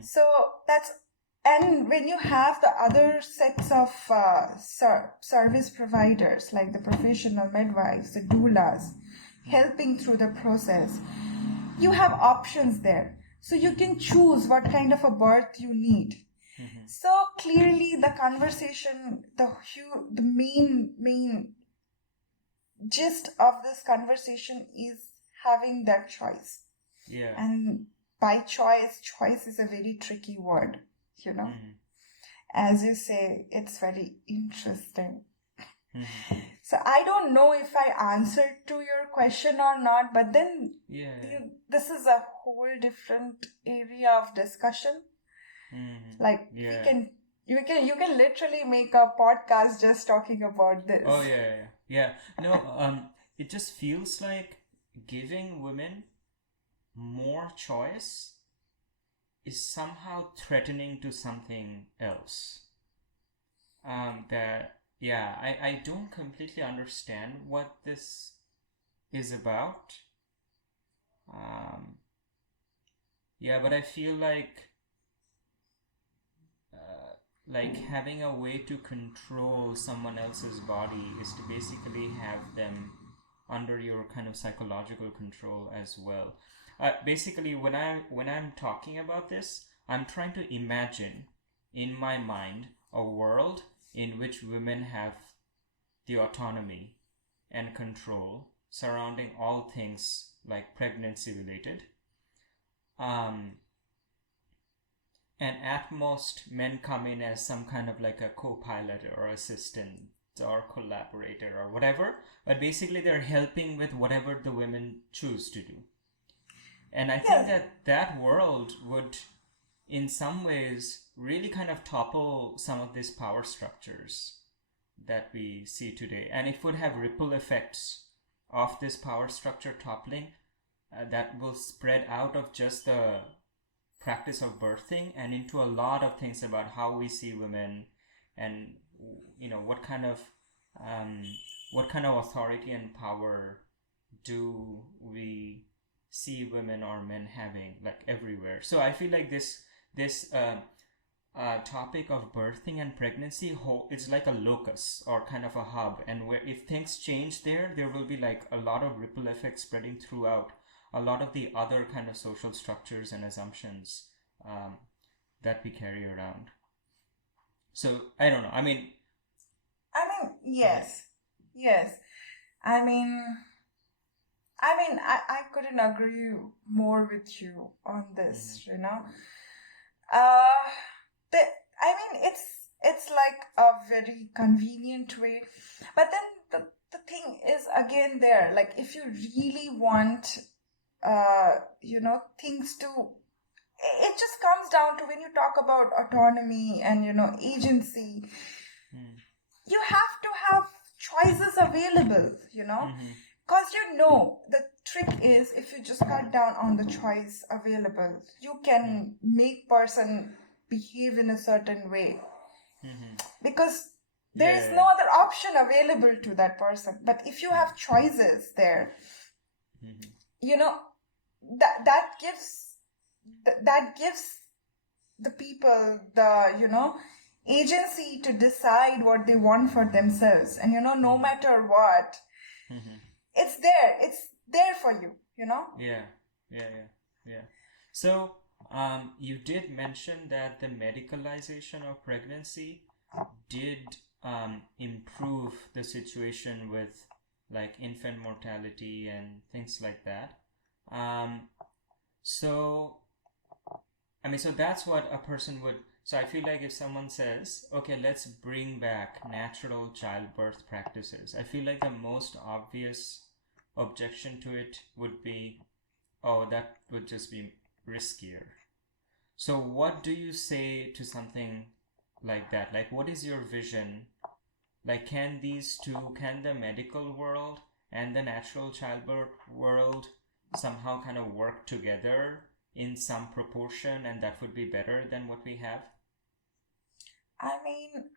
So and when you have the other sets of service providers, like the professional midwives, the doulas, helping through the process, you have options there. So you can choose what kind of a birth you need. So clearly the conversation, the main gist of this conversation is having that choice. Yeah. And by choice is a very tricky word, As you say, it's very interesting. So I don't know if I answered to your question or not, but then this is a whole different area of discussion. Like you can literally make a podcast just talking about this. Oh yeah. No, it just feels like giving women more choice is somehow threatening to something else. I don't completely understand what this is about. But I feel like having a way to control someone else's body is to basically have them under your kind of psychological control as well. Basically, when I'm talking about this, I'm trying to imagine in my mind a world in which women have the autonomy and control surrounding all things like pregnancy related. And at most, men come in as some kind of like a co-pilot or assistant or collaborator or whatever, but basically they're helping with whatever the women choose to do. And I think that world would, in some ways, really kind of topple some of these power structures that we see today. And it would have ripple effects of this power structure toppling that will spread out of just the practice of birthing and into a lot of things about how we see women and what kind of authority and power do we see women or men having, like, everywhere. So I feel like this topic of birthing and pregnancy, it's like a locus or kind of a hub, and where if things change there will be like a lot of ripple effects spreading throughout a lot of the other kind of social structures and assumptions that we carry around. So I don't know. I mean, yes. I couldn't agree more with you on this. It's like a very convenient way, but then the thing is again there. Like if you really want, things to. It just comes down to when you talk about autonomy and agency. You have to have choices available, because the trick is if you just cut down on the choice available, you can make person behave in a certain way, because there is no other option available to that person. But if you have choices there, that gives the people the agency to decide what they want for themselves, and no matter what, it's there for you. Yeah. So you did mention that the medicalization of pregnancy did improve the situation with like infant mortality and things like that. So that's what a person would. So I feel like if someone says, okay, let's bring back natural childbirth practices, I feel like the most obvious objection to it would be, oh, that would just be riskier. So what do you say to something like that? Like, what is your vision? Like, can the medical world and the natural childbirth world somehow kind of work together in some proportion, and that would be better than what we have? I mean,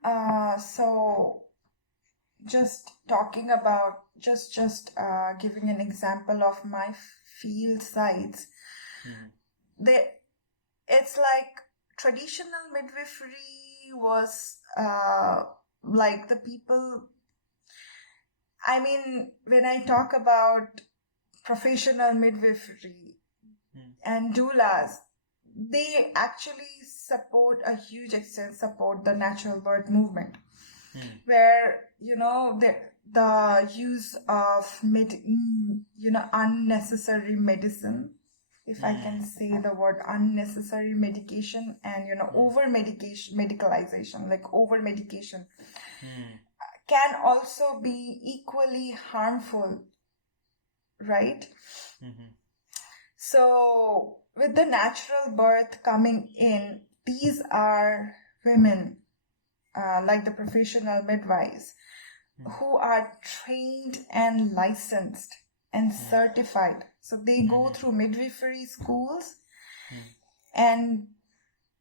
so just talking about just giving an example of my field sites. It's like traditional midwifery was like the people. I mean, when I talk about professional midwifery and doulas, they actually support a huge extent support the natural birth movement, where the use of unnecessary medicine, if I can say the word unnecessary medication, and medicalization, like over medication, can also be equally harmful, right? So with the natural birth coming in, these are women like the professional midwives who are trained and licensed and certified. So they go through midwifery schools, and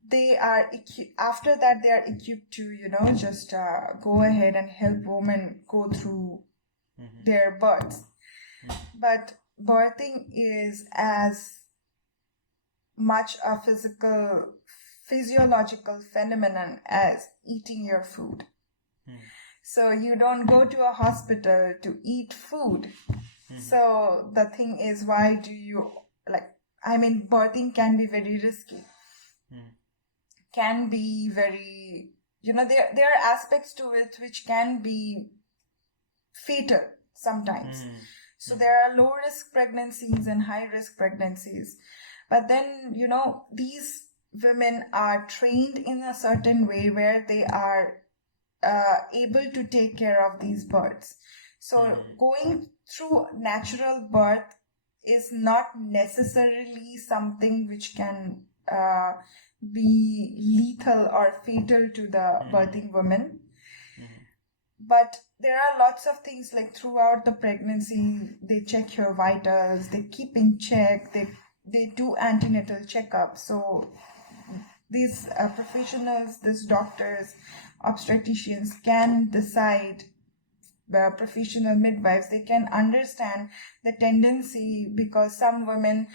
they are after that they are equipped to just go ahead and help women go through their births. But birthing is as much a physiological phenomenon as eating your food. So you don't go to a hospital to eat food. So the thing is, why do you birthing can be very risky. Can be very, there are aspects to it which can be fatal sometimes. So there are low risk pregnancies and high risk pregnancies. But then, these women are trained in a certain way where they are able to take care of these births. So going through natural birth is not necessarily something which can be lethal or fatal to the birthing woman. But there are lots of things, like throughout the pregnancy, they check your vitals, they keep in check, they do antenatal checkups. So these professionals, these doctors, obstetricians can decide, the professional midwives, they can understand the tendency, because some women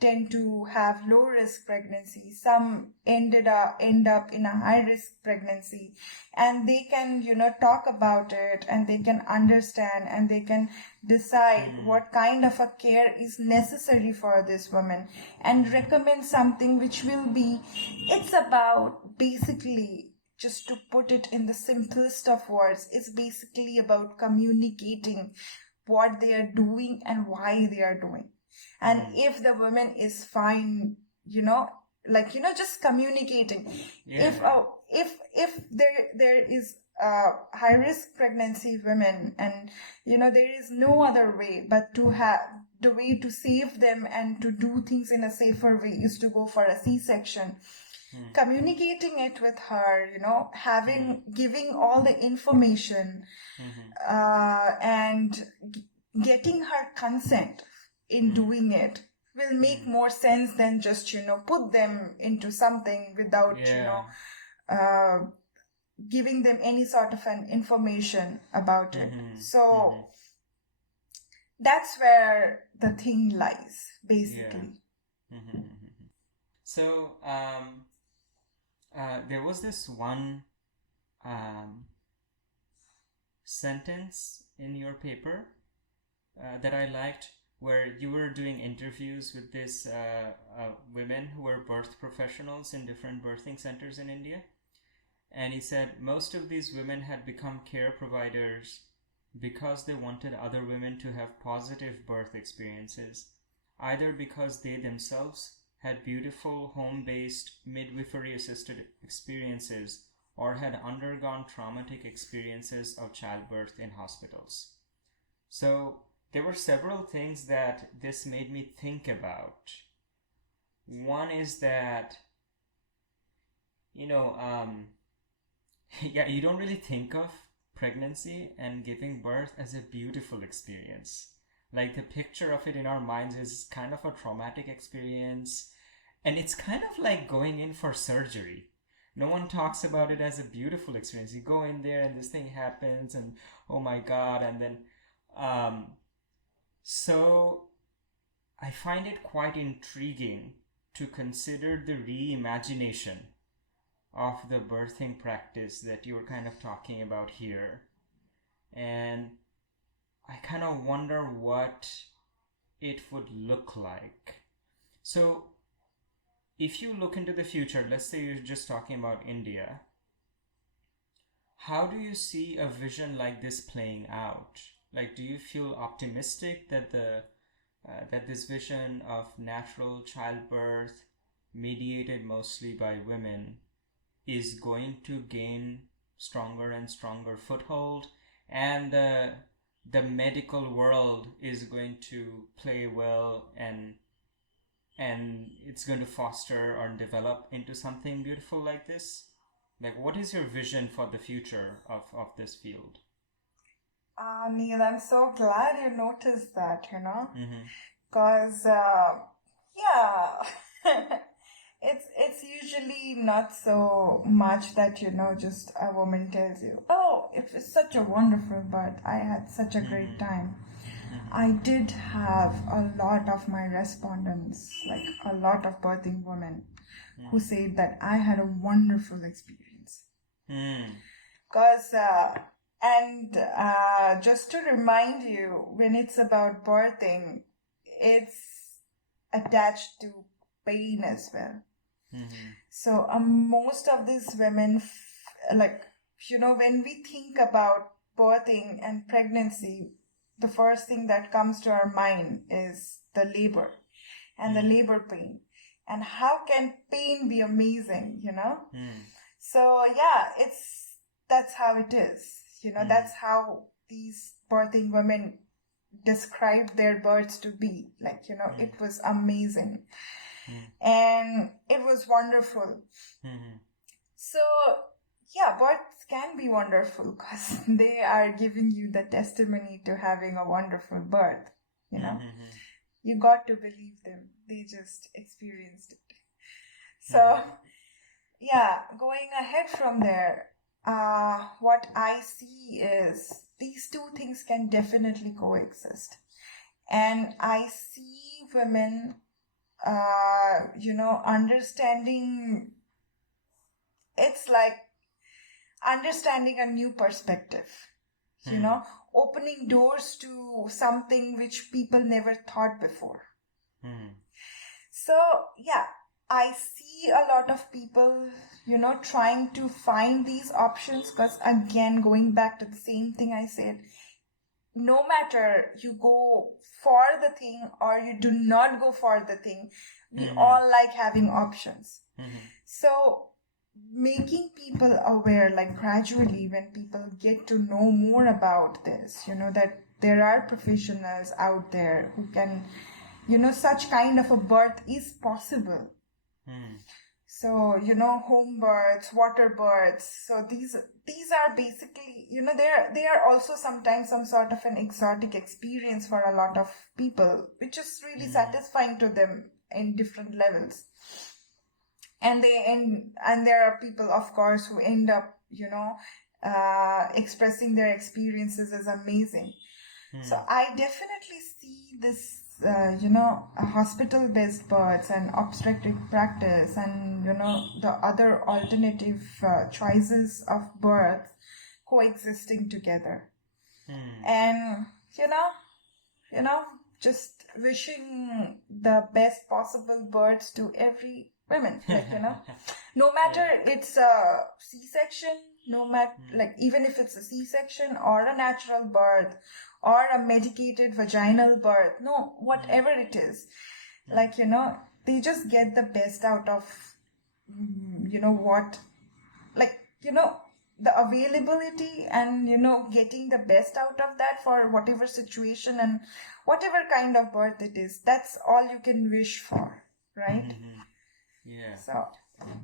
tend to have low risk pregnancy, some end up in a high risk pregnancy, and they can talk about it, and they can understand, and they can decide what kind of a care is necessary for this woman, and recommend something which will be, it's about basically, just to put it in the simplest of words, it's basically about communicating what they are doing and why they are doing. And if the woman is fine, just communicating. If there is high risk pregnancy women, and there is no other way but to have the way to save them and to do things in a safer way is to go for a C-section. Communicating it with her, giving all the information, and getting her consent in doing it will make more sense than just put them into something without giving them any sort of an information about it. So that's where the thing lies, basically. Yeah. So, there was this one sentence in your paper that I liked, where you were doing interviews with these women who were birth professionals in different birthing centers in India. And he said most of these women had become care providers because they wanted other women to have positive birth experiences, either because they themselves had beautiful home-based midwifery-assisted experiences or had undergone traumatic experiences of childbirth in hospitals. So there were several things that this made me think about. One is that, yeah, you don't really think of pregnancy and giving birth as a beautiful experience. Like, the picture of it in our minds is kind of a traumatic experience, and it's kind of like going in for surgery. No one talks about it as a beautiful experience. You go in there and this thing happens and oh my God, and then so I find it quite intriguing to consider the reimagination of the birthing practice that you were kind of talking about here. And I kind of wonder what it would look like. So if you look into the future, let's say you're just talking about India, how do you see a vision like this playing out? Like, do you feel optimistic that that this vision of natural childbirth, mediated mostly by women, is going to gain stronger and stronger foothold, and the medical world is going to play well, and it's going to foster or develop into something beautiful like this? Like, what is your vision for the future of this field? Neil, I'm so glad you noticed that, Mm-hmm. because it's usually not so much that just a woman tells you, oh, it was such a wonderful birth, I had such a great time. I did have a lot of my respondents, like a lot of birthing women, who said that I had a wonderful experience. Because just to remind you, when it's about birthing, it's attached to pain as well. So most of these women, when we think about birthing and pregnancy, the first thing that comes to our mind is the labor and the labor pain. And how can pain be amazing, So yeah, that's how it is. That's how these birthing women described their births to be. It was amazing. And it was wonderful. So yeah, births can be wonderful because they are giving you the testimony to having a wonderful birth. You got to believe them. They just experienced it. So yeah, going ahead from there, what I see is these two things can definitely coexist. And I see women, understanding, it's like understanding a new perspective, opening doors to something which people never thought before. So yeah, I see a lot of people, trying to find these options, because again, going back to the same thing I said, no matter you go for the thing or you do not go for the thing, we all like having options. So making people aware, like gradually, when people get to know more about this, that there are professionals out there who can, such kind of a birth is possible. So, home births, water births. So these are basically, they are also sometimes some sort of an exotic experience for a lot of people, which is really satisfying to them in different levels. And there are people, of course, who end up, expressing their experiences as amazing. So I definitely see this hospital-based births and obstetric practice and, the other alternative choices of birth coexisting together. And, just wishing the best possible births to every woman, no matter it's a C-section, no matter, even if it's a C-section or a natural birth or a medicated vaginal birth, no, whatever it is, they just get the best out of, the availability and, getting the best out of that for whatever situation and whatever kind of birth it is. That's all you can wish for, right? Yeah. So,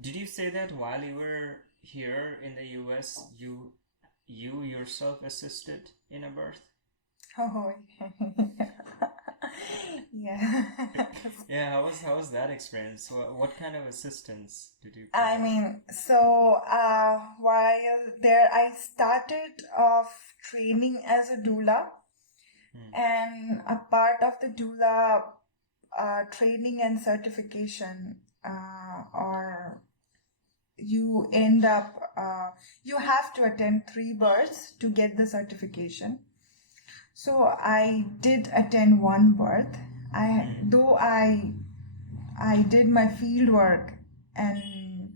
did you say that while you were here in the US, you yourself assisted in a birth? Oh, yeah. Yeah, how was that experience? What kind of assistance did you I provide? mean, so while there, I started off training as a doula, and a part of the doula training and certification, or you end up, you have to attend 3 births to get the certification. So I did attend 1 birth. Though I did my field work and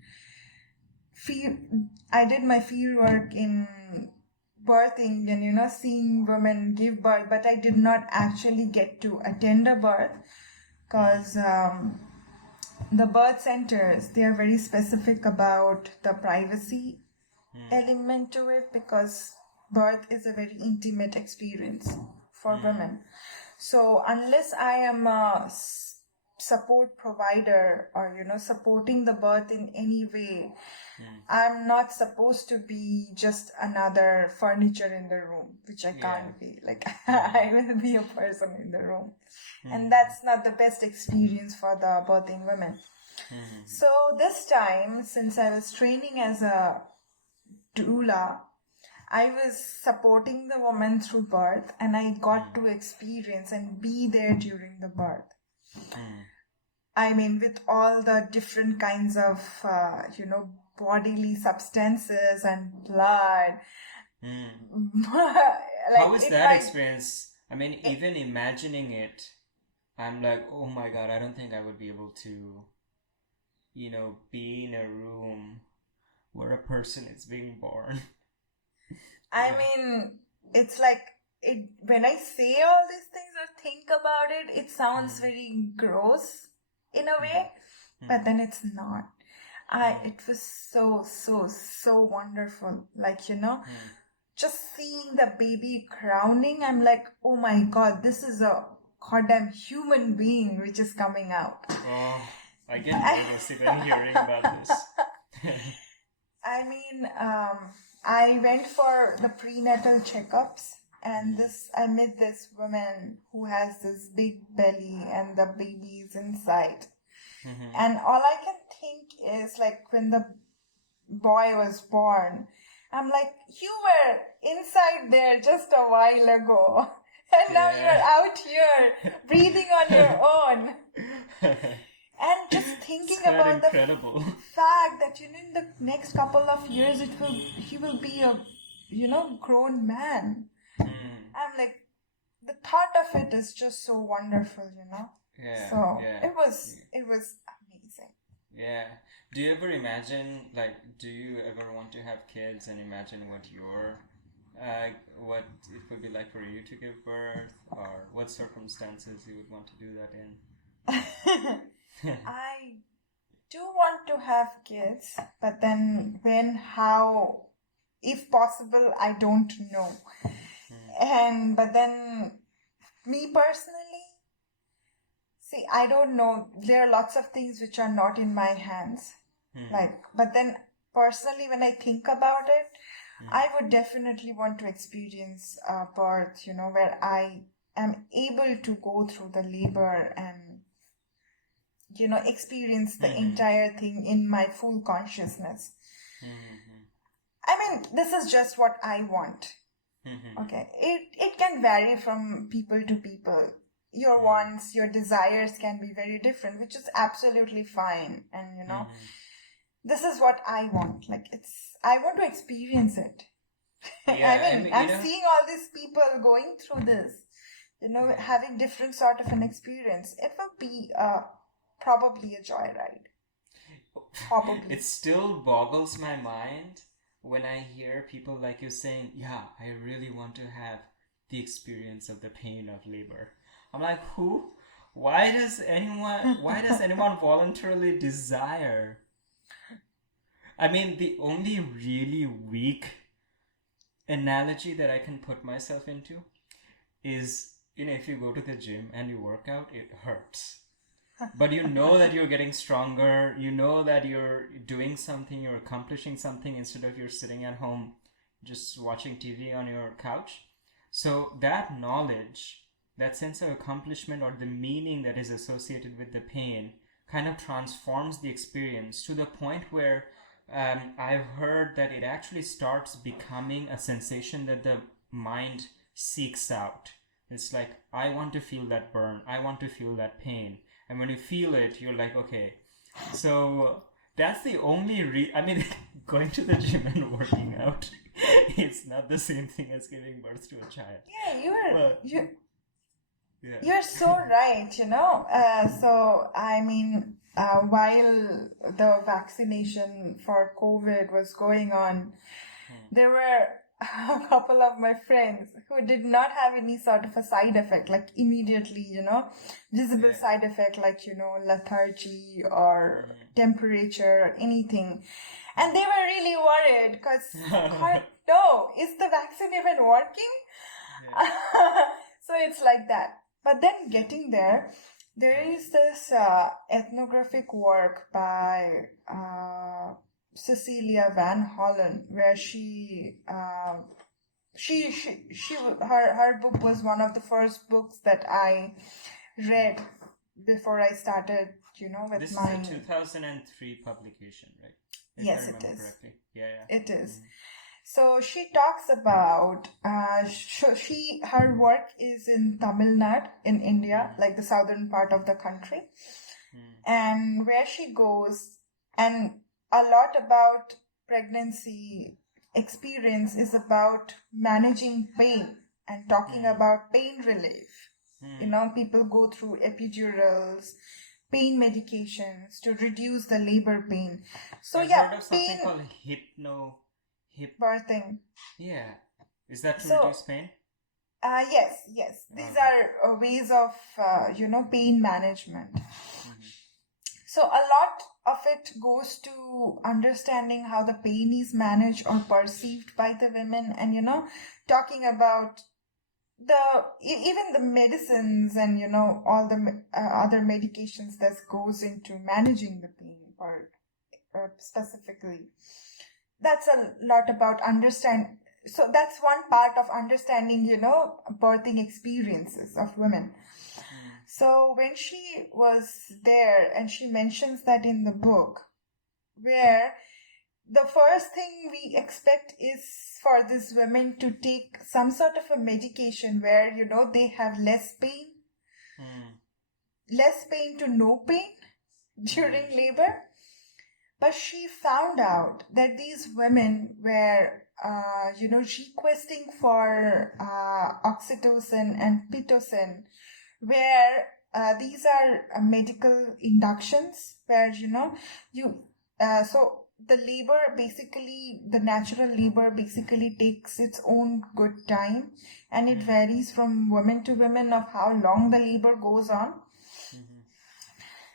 I did my field work in birthing and seeing women give birth, but I did not actually get to attend a birth because the birth centers, they are very specific about the privacy element to it, because birth is a very intimate experience for women. So unless I am a support provider or supporting the birth in any way, I'm not supposed to be just another furniture in the room, which I can't be. I will be a person in the room, and that's not the best experience for the birthing women. So this time, since I was training as a doula, I was supporting the woman through birth, and I got to experience and be there during the birth. I mean, with all the different kinds of, bodily substances and blood. How was that experience? I mean, even imagining it, I'm like, oh my God, I don't think I would be able to, be in a room where a person is being born. I mean, it's like, when I say all these things or think about it, it sounds very gross in a way, but then it's not. It was so wonderful. Just seeing the baby crowning, I'm like, oh my God, this is a goddamn human being which is coming out. Oh, I get nervous even hearing about this. I mean, I went for the prenatal checkups, and I met this woman who has this big belly and the baby is inside. And all I can think is, when the boy was born, I'm like, you were inside there just a while ago, and now you're out here breathing on your own. And just thinking about incredible. The fact that in the next couple of years he will be a grown man. I'm like, the thought of it is just so wonderful, Yeah. So yeah. it was amazing. Yeah. Do you ever imagine, do you ever want to have kids and imagine what it would be like for you to give birth, or what circumstances you would want to do that in? I do want to have kids, but then when, how, if possible, I don't know. But then, me personally, see, I don't know. There are lots of things which are not in my hands. But then personally, when I think about it, I would definitely want to experience birth, where I am able to go through the labor and experience the entire thing in my full consciousness. I mean, this is just what I want. Okay, it can vary from people to people. your wants, your desires can be very different, which is absolutely fine. And, this is what I want. Like, I want to experience it. Yeah, I'm seeing all these people going through this, having different sort of an experience. It will be probably a joyride. Probably. It still boggles my mind when I hear people like you saying, yeah, I really want to have the experience of the pain of labor. I'm like, who? Why does anyone voluntarily desire? I mean, the only really weak analogy that I can put myself into is, if you go to the gym and you work out, it hurts. But you know that you're getting stronger, you know that you're doing something, you're accomplishing something instead of you're sitting at home just watching TV on your couch. So that knowledge, that sense of accomplishment or the meaning that is associated with the pain kind of transforms the experience to the point where I've heard that it actually starts becoming a sensation that the mind seeks out. It's like, I want to feel that burn, I want to feel that pain. And when you feel it, you're like, okay. So that's the only going to the gym and working out, it's not the same thing as giving birth to a child. Yeah, you're so right, so I mean, while the vaccination for COVID was going on, there were a couple of my friends who did not have any sort of a side effect, like immediately, visible side effect, like, lethargy or temperature or anything. And they were really worried because, no, is the vaccine even working? So it's like that. But then getting there is this ethnographic work by Cecilia Van Hollen, where her book was one of the first books that I read before I started, with this my... This is a 2003 publication, right? Yes, it is. Correctly. Yeah. It is. So she talks about, her work is in Tamil Nadu in India, like the southern part of the country. And where she goes, and a lot about pregnancy experience is about managing pain and talking about pain relief. People go through epidurals, pain medications to reduce the labor pain. So I've heard of something called birthing. Yeah. Is that to reduce pain? Yes. These are ways of, pain management. So a lot of it goes to understanding how the pain is managed or perceived by the women, and, talking about even the medicines and, all the other medications that goes into managing the pain part specifically. That's a lot about understand. So that's one part of understanding, birthing experiences of women. So when she was there, and she mentions that in the book, where the first thing we expect is for these women to take some sort of a medication where, they have less pain to no pain during labor. But she found out that these women were, requesting for oxytocin and pitocin, where these are medical inductions, where, so the labor basically, the natural labor basically takes its own good time, and it varies from woman to woman of how long the labor goes on.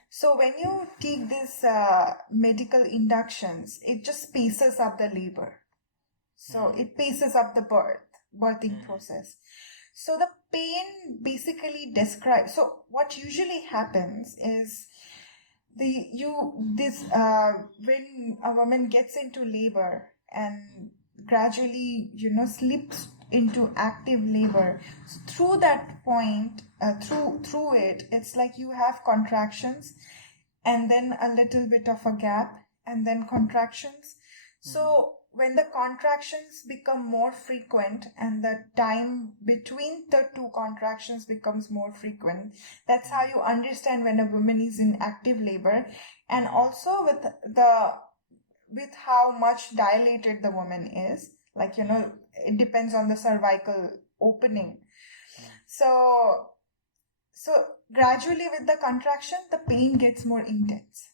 So when you take these medical inductions, it just paces up the labor. So it paces up the birthing process. So the pain basically describes. So what usually happens is when a woman gets into labor and gradually, slips into active labor, so through that point, through it, it's like you have contractions, and then a little bit of a gap, and then contractions. So when the contractions become more frequent and the time between the two contractions becomes more frequent, that's how you understand when a woman is in active labor. And also with how much dilated the woman is, like, it depends on the cervical opening. So gradually with the contraction, the pain gets more intense.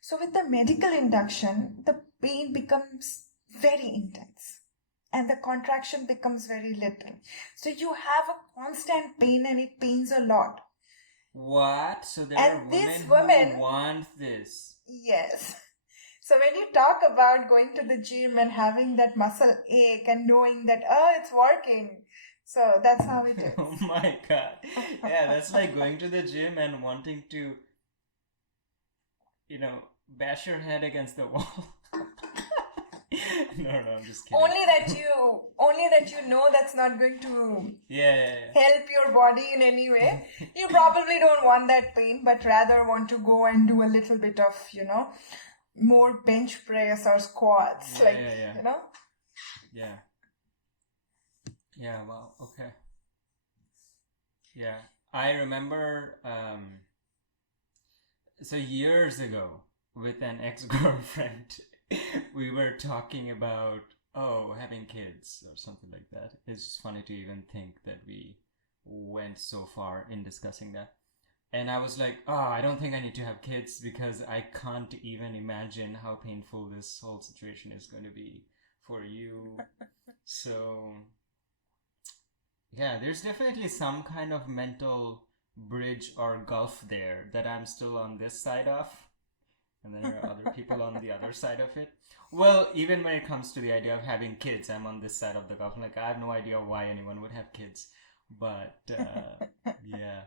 So with the medical induction, the pain becomes very intense and the contraction becomes very little. So you have a constant pain and it pains a lot. What? So there are women who want this. Yes. So when you talk about going to the gym and having that muscle ache and knowing that, it's working. So that's how it is. Oh my God. Yeah, that's like going to the gym and wanting to, bash your head against the wall. No, I'm just kidding. Only that you know that's not going to help your body in any way. You probably don't want that pain, but rather want to go and do a little bit of, more bench press or squats. Yeah, well, okay. Yeah, I remember, so years ago with an ex-girlfriend, we were talking about, having kids or something like that. It's just funny to even think that we went so far in discussing that. And I was like, I don't think I need to have kids because I can't even imagine how painful this whole situation is going to be for you. So, yeah, there's definitely some kind of mental bridge or gulf there that I'm still on this side of. And then there are other people on the other side of it. Well, even when it comes to the idea of having kids, I'm on this side of the gulf. Like, I have no idea why anyone would have kids. But, yeah.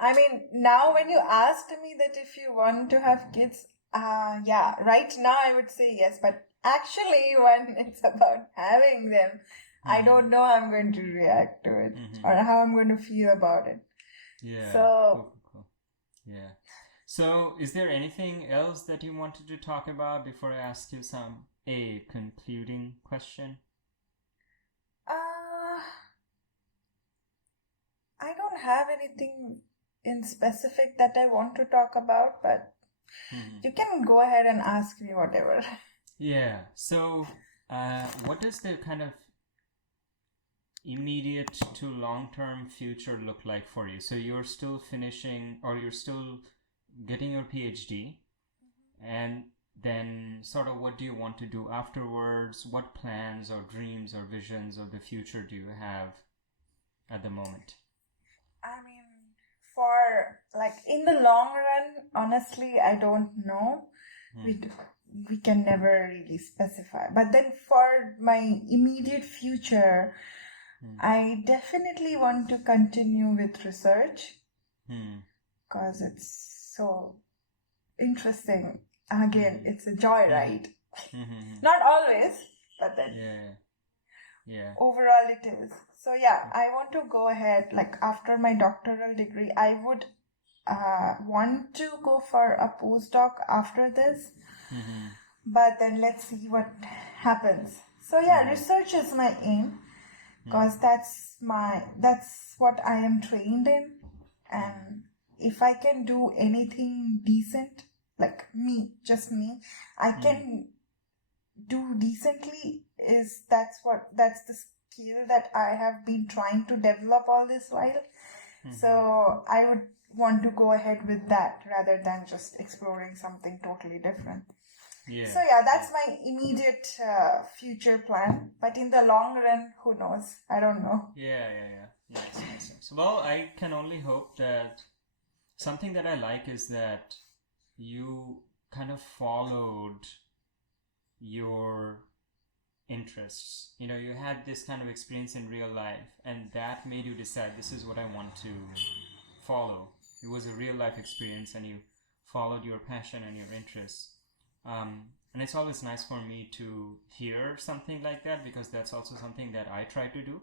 I mean, now when you asked me that if you want to have kids, right now I would say yes. But actually, when it's about having them, I don't know how I'm going to react to it or how I'm going to feel about it. Yeah. So, cool. Yeah. So, is there anything else that you wanted to talk about before I ask you a concluding question? I don't have anything in specific that I want to talk about, but you can go ahead and ask me whatever. Yeah. So, what does the kind of immediate to long-term future look like for you? So you're still finishing, or you're still getting your PhD, and then sort of what do you want to do afterwards? What plans or dreams or visions of the future do you have at the moment? I mean, for in the long run, honestly, I don't know. We can never really specify. But then for my immediate future, I definitely want to continue with research because it's so interesting. Again, it's a joyride. Not always, but then overall it is. So yeah, I want to go ahead, after my doctoral degree, I would want to go for a postdoc after this. But then let's see what happens. So yeah, research is my aim because that's what I am trained in. And if I can do anything decent, like just me, I can do decently, that's the skill that I have been trying to develop all this while. So I would want to go ahead with that rather than just exploring something totally different. So yeah, that's my immediate future plan. But in the long run, who knows? I don't know. Yeah. Nice. Well, I can only hope that something that I like is that you kind of followed your interests. You had this kind of experience in real life, and that made you decide this is what I want to follow. It was a real life experience, and you followed your passion and your interests. And it's always nice for me to hear something like that, because that's also something that I try to do.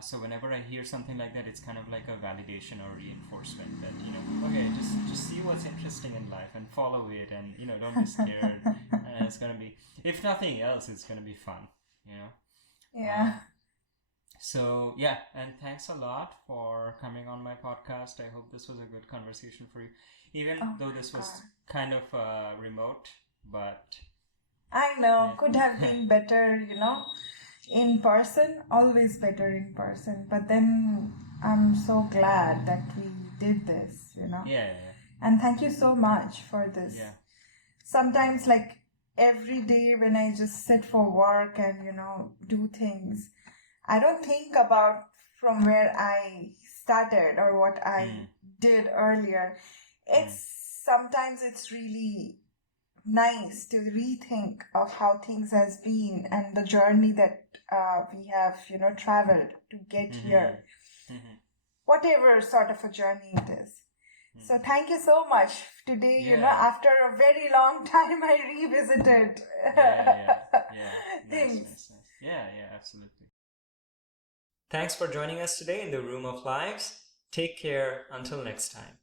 So whenever I hear something like that, it's kind of like a validation or reinforcement that, okay, just see what's interesting in life and follow it, and don't be scared. And it's gonna be, if nothing else, it's gonna be fun. Yeah. So yeah, and thanks a lot for coming on my podcast. I hope this was a good conversation for you, even though this was kind of remote, but I know, could have been better, in person, always better in person. But then I'm so glad that we did this, Yeah. And thank you so much for this. Yeah. Sometimes, like, every day when I just sit for work and, do things, I don't think about from where I started or what I did earlier. Sometimes it's really nice to rethink of how things has been and the journey that we have, traveled to get here. Whatever sort of a journey it is. So thank you so much. Today, after a very long time, I revisited things. Nice. Yeah, absolutely. Thanks for joining us today in the Room of Lives. Take care until next time.